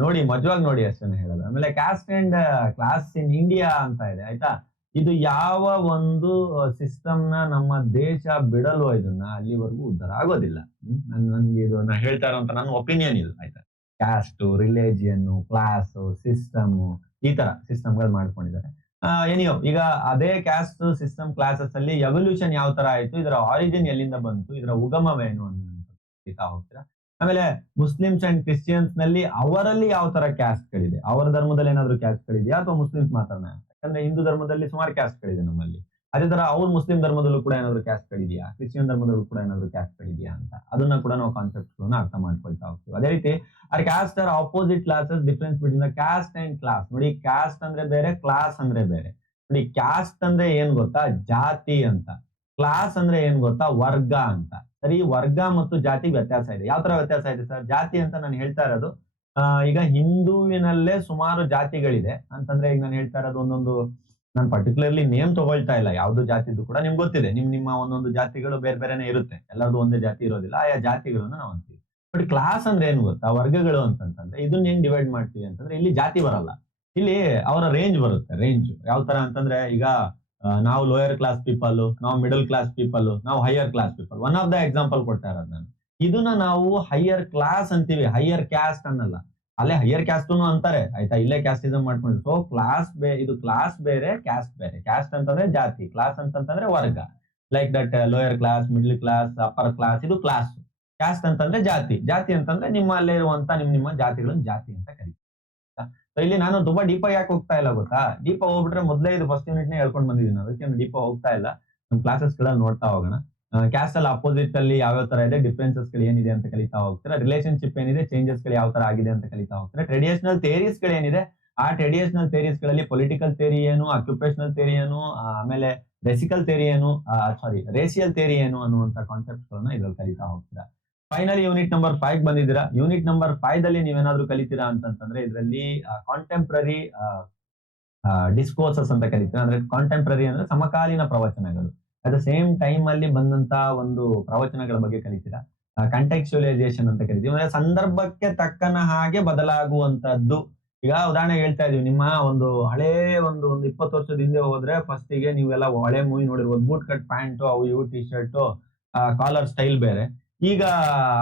ನೋಡಿ, ಮಜವಾಗಿ ನೋಡಿ ಅಷ್ಟೇ ಹೇಳೋದು. ಆಮೇಲೆ caste and class in India ಅಂತ ಇದೆ ಆಯ್ತಾ. ಇದು ಯಾವ ಒಂದು ಸಿಸ್ಟಮ್ ನ ನಮ್ಮ ದೇಶ ಬಿಡಲ್ವೋ ಇದನ್ನ, ಅಲ್ಲಿವರೆಗೂ ಉದ್ಧಾರ ಆಗೋದಿಲ್ಲ. ನನ್ಗೆ ಇದು ನಾ ಹೇಳ್ತಾ ಇರೋಂತ ನನ್ನ ಒಪಿನಿಯನ್ ಇದು ಆಯ್ತಾ. ಕ್ಯಾಸ್ಟ್, ರಿಲಿಜಿಯನ್, ಕ್ಲಾಸ್, ಸಿಸ್ಟಮ್, ಈ ತರ ಸಿಸ್ಟಮ್ ಗಳು ಮಾಡ್ಕೊಂಡಿದ್ದಾರೆ. ಏನಿಯೋ, ಈಗ ಅದೇ ಕ್ಯಾಸ್ಟ್ ಸಿಸ್ಟಮ್ ಕ್ಲಾಸಸ್ ಅಲ್ಲಿ ಎವಲ್ಯೂಷನ್ ಯಾವ ತರ ಆಯ್ತು, ಇದರ ಆರಿಜಿನ್ ಎಲ್ಲಿಂದ ಬಂತು, ಇದರ ಉಗಮವೇನು ಅಂತ ಹೋಗ್ತೀರಾ. ಆಮೇಲೆ ಮುಸ್ಲಿಮ್ಸ್ ಅಂಡ್ ಕ್ರಿಶ್ಚಿಯನ್ಸ್ ನಲ್ಲಿ ಅವರಲ್ಲಿ ಯಾವ ತರ ಕ್ಯಾಸ್ಟ್ ಗಳಿದೆ, ಅವರ ಧರ್ಮದಲ್ಲಿ ಏನಾದ್ರು ಕ್ಯಾಸ್ಟ್ ಗಳಿದೆಯಾ ಅಥವಾ ಮುಸ್ಲಿಮ್ಸ್ ಮಾತ್ರನೇ? ಯಾಕಂದ್ರೆ ಹಿಂದೂ ಧರ್ಮದಲ್ಲಿ ಸುಮಾರು ಕ್ಯಾಸ್ಟ್ ಗಳಿದೆ ನಮ್ಮಲ್ಲಿ. ಅದೇ ತರ ಅವ್ರು ಮುಸ್ಲಿಂ ಧರ್ಮದಲ್ಲೂ ಕೂಡ ಏನಾದ್ರು ಕ್ಯಾಸ್ಟ್ಗಳಿದೆಯಾ, ಕ್ರಿಶ್ಚಿಯನ್ ಧರ್ಮದಲ್ಲೂ ಕೂಡ ಏನಾದ್ರು ಕ್ಯಾಸ್ಟ್ಗಳಿದೆಯಾ ಅಂತ ಅದನ್ನ ಕೂಡ ನಾವು ಕಾನ್ಸೆಪ್ಟ್ಗಳನ್ನ ಅರ್ಥ ಮಾಡ್ಕೊಳ್ತಾ ಹೋಗ್ತೀವಿ. ಅದೇ ರೀತಿ or caste or opposite classes, difference between the caste and class. ನೋಡಿ, ಕ್ಯಾಸ್ಟ್ ಅಂದ್ರೆ ಬೇರೆ, ಕ್ಲಾಸ್ ಅಂದ್ರೆ ಬೇರೆ. ನೋಡಿ, ಕ್ಯಾಸ್ಟ್ ಅಂದ್ರೆ ಏನ್ ಗೊತ್ತಾ, ಜಾತಿ ಅಂತ. ಕ್ಲಾಸ್ ಅಂದ್ರೆ ಏನ್ ಗೊತ್ತಾ, ವರ್ಗ ಅಂತ. ಸರಿ, ವರ್ಗ ಮತ್ತು ಜಾತಿ ವ್ಯತ್ಯಾಸ ಇದೆ. ಯಾವ ತರ ವ್ಯತ್ಯಾಸ ಇದೆ ಸರ್? ಜಾತಿ ಅಂತ ನಾನು ಹೇಳ್ತಾ ಇರೋದು, ಈಗ ಹಿಂದೂವಿನಲ್ಲೇ ಸುಮಾರು ಜಾತಿಗಳಿದೆ ಅಂತಂದ್ರೆ, ಈಗ ನಾನು ಹೇಳ್ತಾ ಇರೋದು ಒಂದೊಂದು, ನಾನು ಪರ್ಟಿಕ್ಯುಲರ್ಲಿ ನೇಮ್ ತಗೊಳ್ತಾ ಇಲ್ಲ ಯಾವ್ದು ಜಾತಿದು ಕೂಡ. ನಿಮ್ಗೆ ಗೊತ್ತಿದೆ, ನಿಮ್ಮ ಒಂದೊಂದು ಜಾತಿಗಳು ಬೇರೆ ಬೇರೆನೆ ಇರುತ್ತೆ, ಎಲ್ಲರದು ಒಂದೇ ಜಾತಿ ಇರೋದಿಲ್ಲ, ಆಯಾ ಜಾತಿಗಳನ್ನ ನಾವು ಅಂತೀವಿ. ಬಟ್ ಕ್ಲಾಸ್ ಅಂದ್ರೆ ಏನು ಗೊತ್ತಾ, ವರ್ಗಗಳು ಅಂತಂತಂದ್ರೆ ಇದನ್ನ ಹೆಂಗ್ ಡಿವೈಡ್ ಮಾಡ್ತೀವಿ ಅಂತಂದ್ರೆ, ಇಲ್ಲಿ ಜಾತಿ ಬರಲ್ಲ, ಇಲ್ಲಿ ಅವರ ರೇಂಜ್ ಬರುತ್ತೆ. ರೇಂಜ್ ಯಾವ ತರ ಅಂತಂದ್ರೆ, ಈಗ ನಾವು ಲೋಯರ್ ಕ್ಲಾಸ್ ಪೀಪಲ್, ನಾವು ಮಿಡಲ್ ಕ್ಲಾಸ್ ಪೀಪಲ್, ನಾವು higher class people. One of the example ಕೊಡ್ತಾ ಇರೋದು ನಾನು. ಇದನ್ನ ನಾವು ಹೈಯರ್ ಕ್ಲಾಸ್ ಅಂತೀವಿ, ಹೈಯರ್ ಕ್ಯಾಸ್ಟ್ ಅನ್ನಲ್ಲ. ಅಲ್ಲೇ ಹೈಯರ್ ಕ್ಯಾಸ್ಟ್ ಅಂತಾರೆ, ಆಯ್ತಾ, ಇಲ್ಲೇ ಕ್ಯಾಸ್ಟಿಸಮ್ ಮಾಡ್ಕೊಂಡಿದ್ರು. ಸೊ ಇದು ಕ್ಲಾಸ್ ಬೇರೆ, ಕ್ಯಾಸ್ಟ್ ಬೇರೆ. ಕ್ಯಾಸ್ಟ್ ಅಂತಂದ್ರೆ ಜಾತಿ, ಕ್ಲಾಸ್ ಅಂತಂದ್ರೆ ವರ್ಗ. Like that lower class, middle class, upper class, ಇದು ಕ್ಲಾಸ್. ಕ್ಯಾಸ್ಟ್ ಅಂತಂದ್ರೆ ಜಾತಿ. ಜಾತಿ ಅಂತಂದ್ರೆ ನಿಮ್ಮ ಅಲ್ಲೇ ಇರುವಂತ ನಿಮ್ಮ ಜಾತಿಗಳನ್ನ ಜಾತಿ ಅಂತ ಕರೀತೀವಿ. ಸೊ ಇಲ್ಲಿ ನಾನು ತುಂಬಾ ಡೀಪ್ ಯಾಕೆ ಹೋಗ್ತಾ ಇಲ್ಲ ಗೊತ್ತಾ, ಡೀಪ್ ಹೋಗ್ಬಿಟ್ರೆ ಮೊದಲೇ ಇದು ಫಸ್ಟ್ ಯೂನಿಟ್ ನೇ ಹೇಳ್ಕೊಂಡು ಬಂದಿದ್ದೀನಿ, ಅದಕ್ಕೆ ಡೀಪ್ ಹೋಗ್ತಾ ಇಲ್ಲ. ನಮ್ಮ ಕ್ಲಾಸಸ್ ಗಳಲ್ಲಿ ನೋಡ್ತಾ ಹೋಗೋಣ. ಕ್ಯಾಸ್ಟ್ ಅಲ್ಲಿ ಅಪೋಸಿಟ್ ಅಲ್ಲಿ ಯಾವ ತರ ಇದೆ, ಡಿಫರೆನ್ಸಸ್ ಗಳು ಏನಿದೆ ಅಂತ ಕಲಿತಾ ಹೋಗ್ತೀರಾ. ರಿಲೇಶನ್ಶಿಪ್ ಏನಿದೆ, ಚೇಂಜಸ್ ಗಳು ಯಾವ ತರ ಆಗಿದೆ ಅಂತ ಕಲಿತಾ ಹೋಗ್ತೀರಾ. ಟ್ರೆಡಿಷನಲ್ ಥಿಯರೀಸ್ ಗಳು ಏನಿದೆ, ಆ ಟ್ರೆಡಿಷನಲ್ ಥಿಯರೀಸ್ ಗಳಲ್ಲಿ ಪೊಲಿಟಿಕಲ್ ಥಿಯರಿ ಏನು, ಆಕ್ಯುಪೇಷನಲ್ ಥಿಯರಿ ಏನು, ಆಮೇಲೆ ರೆಸಿಕಲ್ ಥಿಯರಿ ಏನು, ರೇಸಿಯಲ್ ಥಿಯರಿ ಏನು ಅನ್ನುವಂತ ಕಾನ್ಸೆಪ್ಟ್ಸ್ ಗಳನ್ನ ಇದ್ರಲ್ಲಿ ಕಲಿತಾ ಹೋಗ್ತೀರಾ. ಫೈನಲಿ ಯೂನಿಟ್ ನಂಬರ್ 5 ಬಂದಿದ್ದೀರಾ. ಯೂನಿಟ್ ನಂಬರ್ 5 ದಲ್ಲಿ ನೀವೇನಾದ್ರೂ ಕಲಿತೀರಾ ಅಂತಂತಂದ್ರೆ, ಇದರಲ್ಲಿ ಕಾಂಟೆಂಪ್ರರಿ ಡಿಸ್ಕೋರ್ಸಸ್ ಅಂತ ಕರಿತೀವಿ. ಅಂದ್ರೆ ಕಾಂಟೆಂಪ್ರರಿ ಅಂದ್ರೆ ಸಮಕಾಲೀನ ಪ್ರವಚನಗಳು. ಅಟ್ ದ ಸೇಮ್ ಟೈಮ್ ಅಲ್ಲಿ ಬಂದಂತ ಒಂದು ಪ್ರವಚನಗಳ ಬಗ್ಗೆ ಕಲಿತೀರಾ. ಕಂಟೆಕ್ಚುಯಲೈಸೇಷನ್ ಅಂತ ಕರಿತೀವಿ, ಅಂದ್ರೆ ಸಂದರ್ಭಕ್ಕೆ ತಕ್ಕನ ಹಾಗೆ ಬದಲಾಗುವಂತದ್ದು. ಈಗ ಉದಾಹರಣೆ ಹೇಳ್ತಾ ಇದೀವಿ, ನಿಮ್ಮ ಒಂದು ಹಳೇ ಒಂದು 20 ವರ್ಷದ ಹಿಂದೆ ಹೋದ್ರೆ, ಫಸ್ಟ್ ಗೆ ನೀವೆಲ್ಲ ಹಳೆ ಮೂವಿ ನೋಡಿರ್ಬೋದು, ಬೂಟ್ ಕಟ್ ಪ್ಯಾಂಟ್, ಅವು ಇವು ಟಿ ಶರ್ಟ್, ಕಾಲರ್ ಸ್ಟೈಲ್ ಬೇರೆ. ಈಗ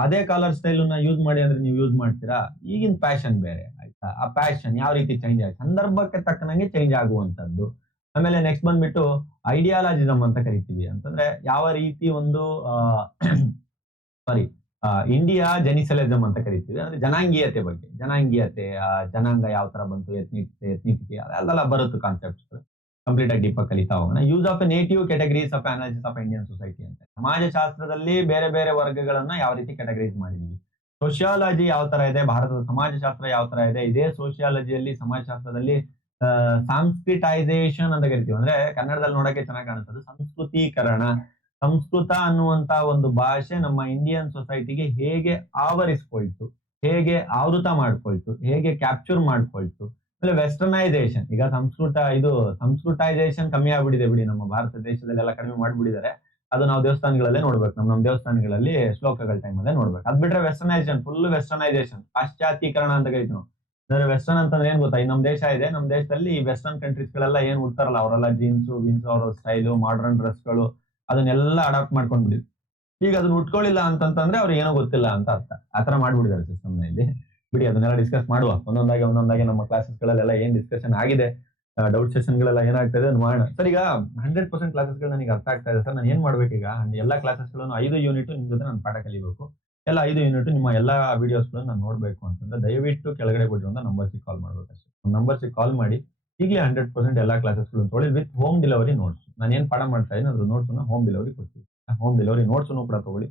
ಅದೇ ಕಾಲರ್ ಸ್ಟೈಲ್ ನ ಯೂಸ್ ಮಾಡಿ ಅಂದ್ರೆ ನೀವು ಯೂಸ್ ಮಾಡ್ತೀರಾ. ಈಗಿನ ಪ್ಯಾಷನ್ ಬೇರೆ, ಆಯ್ತಾ. ಆ ಪ್ಯಾಷನ್ ಯಾವ ರೀತಿ ಚೇಂಜ್ ಆಗುತ್ತೆ, ಸಂದರ್ಭಕ್ಕೆ ತಕ್ಕನಂಗೆ ಚೇಂಜ್ ಆಗುವಂತದ್ದು. ಆಮೇಲೆ ನೆಕ್ಸ್ಟ್ ಬಂದ್ಬಿಟ್ಟು ಐಡಿಯಾಲಜಿಸಮ್ ಅಂತ ಕರಿತೀವಿ. ಅಂತಂದ್ರೆ ಯಾವ ರೀತಿ ಒಂದು ಸಾರಿ ಇಂಡಿಯಾ ಜೆನಿಸಲಿಸಮ್ ಅಂತ ಕರಿತೀವಿ. ಅಂದ್ರೆ ಜನಾಂಗೀಯತೆ ಬಗ್ಗೆ, ಜನಾಂಗ ಯಾವ ತರ ಬಂತು, ಎಥ್ನಿಸಿಟಿ ಅದೆಲ್ಲ ಬರುತ್ತೆ ಕಾನ್ಸೆಪ್ಟ್ಸ್. ಕಂಪ್ಲೀಟ್ ಆಗಿ ಡೀಪ್ ಆಗಿ ಕಲಿತಾ ಹೋಗೋಣ. Use of native categories of analysis of Indian society ಅಂತ. ಸಮಾಜಶಾಸ್ತ್ರದಲ್ಲಿ ಬೇರೆ ಬೇರೆ ವರ್ಗಗಳನ್ನ ಯಾವ ರೀತಿ ಕ್ಯಾಟಗರೈಸ್ ಮಾಡಿದೀವಿ. ಸೋಷಿಯಾಲಜಿ ಯಾವ ತರ ಇದೆ, ಭಾರತದ ಸಮಾಜಶಾಸ್ತ್ರ ಯಾವ ತರ ಇದೆ. ಇದೇ ಸೋಷಿಯಾಲಜಿಯಲ್ಲಿ, ಸಮಾಜಶಾಸ್ತ್ರದಲ್ಲಿ ಸಾಂಸ್ಕ್ರಿಟೈಸೇಷನ್ ಅಂತ ಕರಿತೀವಿ. ಅಂದ್ರೆ ಕನ್ನಡದಲ್ಲಿ ನೋಡಕ್ಕೆ ಚೆನ್ನಾಗಿ ಕಾಣುತ್ತದೆ, ಸಂಸ್ಕೃತೀಕರಣ. ಸಂಸ್ಕೃತ ಅನ್ನುವಂತ ಒಂದು ಭಾಷೆ ನಮ್ಮ ಇಂಡಿಯನ್ ಸೊಸೈಟಿಗೆ ಹೇಗೆ ಆವರಿಸ್ಕೊಳ್ತು, ಹೇಗೆ ಆವೃತ ಮಾಡ್ಕೊಳ್ತು, ಹೇಗೆ ಕ್ಯಾಪ್ಚರ್ ಮಾಡ್ಕೊಳ್ತು. ಆಮೇಲೆ ವೆಸ್ಟರ್ನೈಸೇಷನ್. ಈಗ ಸಂಸ್ಕೃತೈಸೇಷನ್ ಕಮ್ಮಿ ಆಗ್ಬಿಟ್ಟಿದೆ ಬಿಡಿ, ನಮ್ಮ ಭಾರತ ದೇಶದಲ್ಲೆಲ್ಲ ಕಡಿಮೆ ಮಾಡ್ಬಿಟ್ಟಿದ್ದಾರೆ. ಅದು ನಾವು ದೇವಸ್ಥಾನಗಳಲ್ಲೇ ನೋಡ್ಬೇಕು, ನಮ್ಮ ದೇವಸ್ಥಾನಗಳಲ್ಲಿ ಶ್ಲೋಕಗಳ ಟೈಮ್ ಅಲ್ಲೇ ನೋಡ್ಬೇಕು. ಅದ್ ಬಿಟ್ರೆ ವೆಸ್ಟರ್ನೈಸೇಷನ್, ಫುಲ್ ವೆಸ್ಟರ್ನೈಸೇಷನ್, ಪಾಶ್ಚಾತ್ಯೀಕರಣ ಅಂತ ಕರಿತೀವಿ ನಾವು. ಅಂದ್ರೆ ವೆಸ್ಟರ್ನ್ ಅಂತಂದ್ರೆ ಏನ್ ಗೊತ್ತಾ, ಈ ನಮ್ ದೇಶ ಇದೆ, ನಮ್ ದೇಶದಲ್ಲಿ ಈ ವೆಸ್ಟರ್ನ್ ಕಂಟ್ರೀಸ್ ಗಳೆಲ್ಲ ಏನ್ ಉಡ್ತಾರಲ್ಲ, ಅವರೆಲ್ಲ ಜೀನ್ಸ್ ಅವರ ಸ್ಟೈಲು, ಮಾಡರ್ನ್ ಡ್ರೆಸ್ಗಳು, ಅದನ್ನೆಲ್ಲ ಅಡಾಪ್ಟ್ ಮಾಡ್ಕೊಂಡ್ಬಿಟ್ಟಿದ್ರು. ಈಗ ಅದನ್ನ ಉಟ್ಕೊಳ್ಳಿಲ್ಲ ಅಂತಂತಂದ್ರೆ ಅವ್ರಿಗೆ ಏನೋ ಗೊತ್ತಿಲ್ಲ ಅಂತ ಅರ್ಥ. ಆತರ ಮಾಡ್ಬಿಟ್ಟಿದ್ದಾರೆ ಸಿಸ್ಟಮ್ ನಲ್ಲಿ. ಬಿಡಿ, ಅದನ್ನೆಲ್ಲ ಡಿಸ್ಕಸ್ ಮಾಡುವ ಒಂದೊಂದಾಗಿ ನಮ್ಮ ಕ್ಲಾಸಸ್ ಗಳಲ್ಲೆಲ್ಲ ಏನ್ ಡಿಸ್ಕಷನ್ ಆಗಿದೆ, ಡೌಟ್ ಸೆಷನ್ ಗಳೆಲ್ಲ ಏನಾಗ್ತದೆ ಅದು ಮಾಡೋಣ. ಸರ್, ಈಗ 100% ಕ್ಲಾಸಸ್ ಗಳು ನನಗೆ ಅರ್ಥ ಆಗ್ತಾ ಇದೆ ಸರ್. ನಾನು ಏನ್ ಮಾಡ್ಬೇಕೀಗ, ಎಲ್ಲಾ ಕ್ಲಾಸಸ್ ಗಳನ್ನು 5 ಯೂನಿಟ್ ನಿಮ್ ಜೊತೆ ನಾನು ಪಾಠ ಕಲಿಬೇಕು. ಎಲ್ಲ 5 ಯೂನಿಟ್ ನಿಮ್ಮ ಎಲ್ಲಾ ವಿಡಿಯೋಸ್ ಗಳನ್ನು ನಾನು ನೋಡ್ಬೇಕು ಅಂತಂದ್ರೆ, ದಯವಿಟ್ಟು ಕೆಳಗಡೆ ಕೊಟ್ಟಿರುವಂತ ನಂಬರ್ಸ್ ಕಾಲ್ ಮಾಡ್ಬೇಕಷ್ಟೇ. ನಂಬರ್ಸ್ ಕಾಲ್ ಮಾಡಿ ಈಗಲೇ 100% ಎಲ್ಲಾ ಕ್ಲಾಸಸ್ ಗಳನ್ನು ತೊಗೊಳ್ಳಿ, ವಿತ್ ಹೋಮ್ ಡೆಲಿವರಿ ನೋಟ್ಸ್. ನಾನು ಏನ್ ಪಾಠ ಮಾಡ್ತಾ ಇದ್ದೀನಿ ಅದ್ರ ನೋಟ್ಸ್ ಹೋಮ್ ಡೆಲಿವರಿ ಕೊಡ್ತೀವಿ. ಹೋಮ್ ಡೆಲಿವರಿ ನೋಟ್ಸ್ ಕೂಡ ತಗೊಳ್ಳಿ.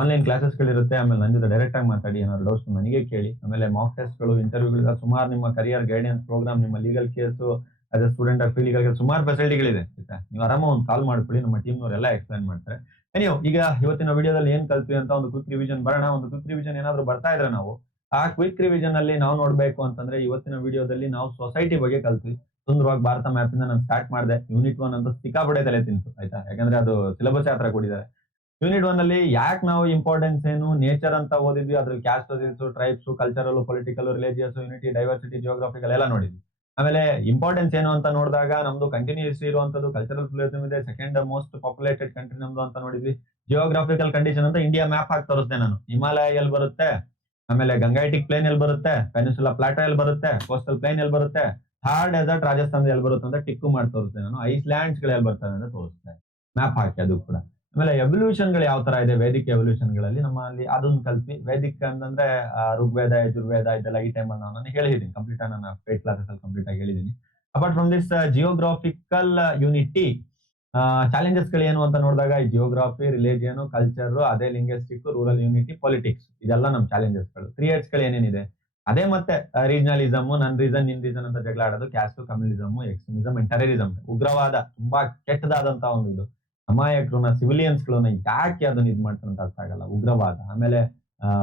ಆನ್ಲೈನ್ ಕ್ಲಾಸಸ್ ಗಳಿರುತ್ತೆ. ಆಮೇಲೆ ನನ್ನ ಜೊತೆ ಡೈರೆಕ್ಟ್ ಆಗಿ ಮಾತಾಡಿ, ಏನಾದ್ರು ಡೌಟ್ಸ್ ನನಗೆ ಕೇಳಿ. ಆಮೇಲೆ ಮಾಕ್ ಟೆಸ್ಟ್ ಗಳು, ಇಂಟರ್ವ್ಯೂಗಳು, ಸುಮಾರು ನಿಮ್ಮ ಕರಿಯರ್ ಗೈಡೆನ್ಸ್ ಪ್ರೋಗ್ರಾಮ್, ನಿಮ್ಮ legal case, as A student of legal ಸುಮಾರು ಫೆಸಿಲಿಟಿಗಳಿದೆ. ನೀವು ಆರಾಮ ಒಂದು ಕಾಲ್ ಮಾಡ್ಕೊಳ್ಳಿ, ನಮ್ಮ ಟೀಮ್ ನವರೆಲ್ಲ ಎಕ್ಸ್ಪ್ಲೈನ್ ಮಾಡ್ತಾರೆ. ನೀವು ಈಗ ಇವತ್ತಿನ ವಿಡಿಯೋದಲ್ಲಿ ಏನ್ ಕಲ್ತ್ವಿ ಅಂತ ಒಂದು ಕ್ವಿಕ್ ರಿವಿಷನ್ ಬರೋಣ. ಒಂದು ಕ್ವಿಕ್ ರಿವಿಷನ್ ಏನಾದ್ರು ಬರ್ತಾ ಇದ್ರೆ ನಾವು ಆ ಕ್ವಿಕ್ ರಿವಿಷನ್ ಅಲ್ಲಿ ನಾವು ನೋಡ್ಬೇಕು ಅಂತಂದ್ರೆ, ಇವತ್ತಿನ ವಿಡಿಯೋದಲ್ಲಿ ನಾವು ಸೊಸೈಟಿ ಬಗ್ಗೆ ಕಲ್ತ್ವಿ. ಸುಂದರವಾಗಿ ಭಾರತ ಮ್ಯಾಪ್ ಇಂದ ನಾನು ಸ್ಟಾರ್ಟ್ ಮಾಡಿದೆ. ಯೂನಿಟ್ 1 ಅಂತ ಸಿಕ್ಕಾಪಟ್ಟೆ ತಲೆ ತಿಂತು, ಆಯ್ತಾ. ಯಾಕಂದ್ರೆ ಅದು ಸಿಲೆಬಸ್ ಯಾವ ತರ ಕೊಟ್ಟಿದ್ದಾರೆ. ಯೂನಿಟ್ 1 ಅಲ್ಲಿ ಯಾಕೆ ನಾವು ಇಂಪಾರ್ಟೆನ್ಸ್ ಏನು, ನೇಚರ್ ಅಂತ ಓದಿದ್ವಿ. ಅದ್ರಲ್ಲಿ caste, tribes, cultural, political, religious, unity, diversity, geographical ಎಲ್ಲ ನೋಡಿದ್ವಿ. ಆಮೇಲೆ ಇಂಪಾರ್ಟೆನ್ಸ್ ಏನು ಅಂತ ನೋಡಿದಾಗ, ನಮ್ದು ಕಂಟಿನ್ಯೂ ಹಿಸ್ಟ್ರಿ ಇರುವಂತದ್ದು, ಕಲ್ಚರಲ್ ಪ್ಲೂರಲಿಸಂ ಇದೆ, ಸೆಕೆಂಡ್ ಮೋಸ್ಟ್ ಪಾಪ್ಯುಲೇಟೆಡ್ ಕಂಟ್ರಿ ನಮ್ದು ಅಂತ ನೋಡಿದ್ವಿ. ಜಿಯೋಗ್ರಾಫಿಕಲ್ ಕಂಡೀಷನ್ ಅಂತ ಇಂಡಿಯಾ ಮ್ಯಾಪ್ ಹಾಕಿ ತೋರಿಸ್ದೆ ನಾನು. ಹಿಮಾಲಯ ಎಲ್ಲಿ ಬರುತ್ತೆ, ಆಮೇಲೆ ಗಂಗೈಟಿಕ್ ಪ್ಲೇನ್ ಎಲ್ಲಿ ಬರುತ್ತೆ, ಪೆನಿಸುಲಾ ಪ್ಲಾಟೋ ಎಲ್ಲಿ ಬರುತ್ತೆ, ಕೋಸ್ಟಲ್ ಪ್ಲೇನ್ ಎಲ್ಲಿ ಬರುತ್ತೆ, ಥಾರ್ ಡೆಸರ್ಟ್ ರಾಜಸ್ಥಾನ ಎಲ್ಲಿ ಬರುತ್ತೆ ಅಂತ ಟಿಕ್ಕು ಮಾಡಿ ತೋರಿಸ್ದೆ ನಾನು. ಐಸ್ಲ್ಯಾಂಡ್ಸ್ ಗಳು ಎಲ್ಲಿ ಬರ್ತವೆ ಅಂತ ತೋರಿಸ್ದೆ, ಮ್ಯಾಪ್ ಹಾಕಿ. ಅದು ಕೂಡ ಆಮೇಲೆ ಎವಲ್ಯೂಷನ್ ಗಳು ಯಾವ ತರ ಇದೆ, ವೇದಿಕ್ ಎವಲ್ಯೂಷನ್ ಗಳಲ್ಲಿ ನಮ್ಮಲ್ಲಿ ಅದನ್ನ ಕಲ್ತ್ವಿ. ವೇದಿಕ್ ಅಂತಂದ್ರೆ ಋಗ್ವೇದ, ಯಜುರ್ವೇದ, ಇದೆಲ್ಲ ಈ ಟೈಮ್ ಅಲ್ಲಿ ನಾನು ಹೇಳಿದ್ದೀನಿ ಕಂಪ್ಲೀಟ್ ಆಗಿ. ನನ್ನ ಪೇಡ್ ಕ್ಲಾಸಸ್ ಅಲ್ಲಿ ಕಂಪ್ಲೀಟ್ ಆಗಿ ಹೇಳಿದ್ದೀನಿ. Apart from this geographical unity, ಚಾಲೆಂಜಸ್‌ಗಳು ಏನು ಅಂತ ನೋಡಿದಾಗ ಈ ಜಿಯೋಗ್ರಫಿ, ರಿಲಿಜಿಯನ್, ಕಲ್ಚರ್, ಅದೇ ಲಿಂಗ್ವಿಸ್ಟಿಕ್, ರೂರಲ್ ಯೂನಿಟಿ, ಪಾಲಿಟಿಕ್ಸ್ ಇದೆಲ್ಲ ನಮ್ಮ ಚಾಲೆಂಜಸ್‌ಗಳು. 3 ಎಡ್ಸ್‌ಗಳು ಏನೇನಿದೆ ಅದೇ ಮತ್ತೆ ರೀಜನಲಿಸಮ್, ನನ್ ರೀಸನ್, ನಿನ್ ರೀಸನ್ ಅಂತ ಜಗಳ ಆಡೋದು, caste, communism, extremism and terrorism ಉಗ್ರವಾದ ತುಂಬಾ ಕೆಟ್ಟದಾದಂತಹ ಒಂದು ಇದು. ಅಮಾಯಕರನ್ನ ಸಿವಿಲಿಯನ್ಸ್‌ಗಳನ್ನ ಯಾಕೆ ಅದನ್ನ ಇದ್ ಮಾಡ್ತಾರೆ ಅಂತ ಅರ್ಥ ಆಗಲ್ಲ. ಉಗ್ರವಾದ. ಆಮೇಲೆ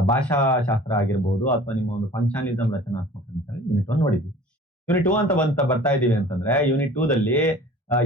ಭಾಷಾಶಾಸ್ತ್ರ ಆಗಿರ್ಬೋದು ಅಥವಾ ನಿಮ್ಮ ಒಂದು ಫಂಕ್ಷನಲಿಸಮ್ ರಚನಾತ್ಮಕ ಅಂತ ಯೂನಿಟ್ 1 ನೋಡಿದ್ವಿ. ಯೂನಿಟ್ 2 ಅಂತ ಬರ್ತಾ ಇದೀವಿ ಅಂತಂದ್ರೆ ಯೂನಿಟ್ 2 ದಲ್ಲಿ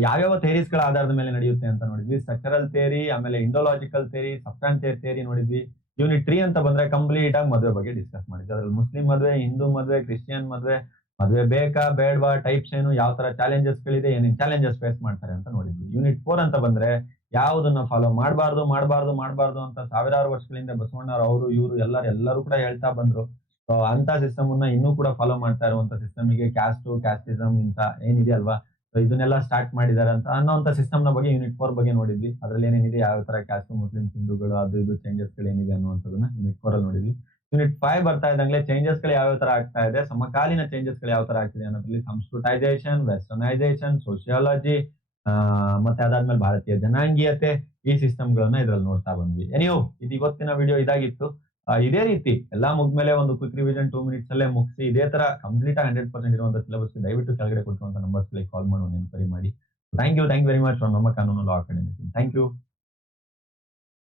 ಯಾವ್ಯಾವ ಥಿಯರೀಸ್‌ಗಳ ಆಧಾರದ ಮೇಲೆ ನಡೆಯುತ್ತೆ ಅಂತ ನೋಡಿದ್ವಿ. ಸ್ಟ್ರಕ್ಚರಲ್ ಥಿಯರಿ, ಆಮೇಲೆ ಇಂಡೋಲಾಜಿಕಲ್ ಥಿಯರಿ, ಸಬ್ಸ್ಟಾನ್ಟಿಯೇಟ್ ಥಿಯರಿ ನೋಡಿದ್ವಿ. ಯೂನಿಟ್ 3 ಅಂತ ಬಂದ್ರೆ ಕಂಪ್ಲೀಟ್ ಆಗಿ ಮದುವೆ ಬಗ್ಗೆ ಡಿಸ್ಕಸ್ ಮಾಡಿದ್ವಿ. ಅದ್ರಲ್ಲಿ ಮುಸ್ಲಿಂ ಮದುವೆ, ಹಿಂದೂ ಮದುವೆ, ಕ್ರಿಶ್ಚಿಯನ್ ಮದುವೆ, ಮದುವೆ ಬೇಕಾ ಬೇಡವಾ, ಟೈಪ್ಸ್ ಏನು, ಯಾವ ತರ ಚಾಲೆಂಜಸ್‌ಗಳಿದೆ, ಏನೇನ್ ಚಾಲೆಂಜಸ್ ಫೇಸ್ ಮಾಡ್ತಾರೆ ಅಂತ ನೋಡಿದ್ವಿ. ಯೂನಿಟ್ 4 ಅಂತ ಬಂದ್ರೆ ಯಾವುದನ್ನ ಫಾಲೋ ಮಾಡಬಾರ್ದು ಅಂತ ಸಾವಿರಾರು ವರ್ಷಗಳಿಂದ ಬಸವಣ್ಣವ್ರು ಅವರು ಇವರು ಎಲ್ಲರೂ ಕೂಡ ಹೇಳ್ತಾ ಬಂದ್ರು. ಸೊ ಅಂತ ಸಿಸ್ಟಮ್ ಅನ್ನ ಇನ್ನೂ ಕೂಡ ಫಾಲೋ ಮಾಡ್ತಾ ಇರುವಂತ ಸಿಸ್ಟಮ್‌ಗೆ ಕ್ಯಾಸ್ಟಿಸಮ್ ಇಂತ ಏನಿದೆ ಅಲ್ವಾ? ಸೊ ಇದನ್ನೆಲ್ಲ ಸ್ಟಾರ್ಟ್ ಮಾಡಿದ್ದಾರೆ ಅಂತ ಅನ್ನೋಂಥ ಸಿಸ್ಟಮ್‌ನ ಬಗ್ಗೆ ಯೂನಿಟ್ 4 ಬಗ್ಗೆ ನೋಡಿದ್ವಿ. ಅದ್ರಲ್ಲಿ ಏನೇನಿದೆ, ಯಾವ ತರ ಕ್ಯಾಸ್ಟ್, ಮುಸ್ಲಿಮ್ಸ್, ಹಿಂದೂಗಳು ಅದು ಇದು ಚೇಂಜಸ್‌ಗಳು ಏನಿದೆ ಅನ್ನುವಂಥದ್ದನ್ನ ಯೂನಿಟ್ 4 ಅಲ್ಲಿ ನೋಡಿದ್ವಿ. ಯೂನಿಟ್ 5 ಬರ್ತಾ ಇದ್ದಂಗ್ಲೆ ಚೇಂಜಸ್‌ಗಳು ಯಾವ್ಯಾವ ತರ ಆಗ್ತಾ ಇದೆ, ಸಮಕಾಲೀನ ಚೇಂಜಸ್‌ಗಳು ಯಾವ ತರ ಆಗ್ತಿದೆ ಅನ್ನೋದ್ರಲ್ಲಿ ಸಂಸ್ಕೃತೈಸೇಷನ್, ವೆಸ್ಟರ್ನೈಸೇಷನ್, ಸೋಶಿಯಾಲಜಿ, ಮತ್ತೆ ಅದಾದ್ಮೇಲೆ ಭಾರತೀಯ ಜನಾಂಗೀಯತೆ ಈ ಸಿಸ್ಟಮ್‌ಗಳನ್ನ ಇದ್ರಲ್ಲಿ ನೋಡ್ತಾ ಬಂದ್ವಿ. ಎನಿಹೌ ಇದು ಇವತ್ತಿನ ವಿಡಿಯೋ ಇದಾಗಿತ್ತು. ಇದೇ ರೀತಿ ಎಲ್ಲಾ ಮುಗ್ದ್ಮೇಲೆ ಒಂದು ಕ್ವಿಕ್ ರಿವಿಷನ್ 2 ಮಿನಿಟ್ಸ್ ಅಲ್ಲೇ ಮುಗಿಸಿ ಇದೇ ತರ ಕಂಪ್ಲೀಟ್ ಆಗಿ 100% ಇರುವಂತ ಸಿಲೆಬಸ್‌ಗೆ ದಯವಿಟ್ಟು ಕೆಳಗಡೆ ಕೊಟ್ಟಿರುವಂತ ನಂಬರ್ಸ್‌ಗಳಿಗೆ ಕಾಲ್ ಮಾಡಿ ಒಂದು ಎನ್ಕ್ವೈರಿ ಮಾಡಿ. Thank you very much from ನಮ್ಮ ಕಾನೂನು ಲಾ ಅಕಾಡೆಮಿ. Thank you.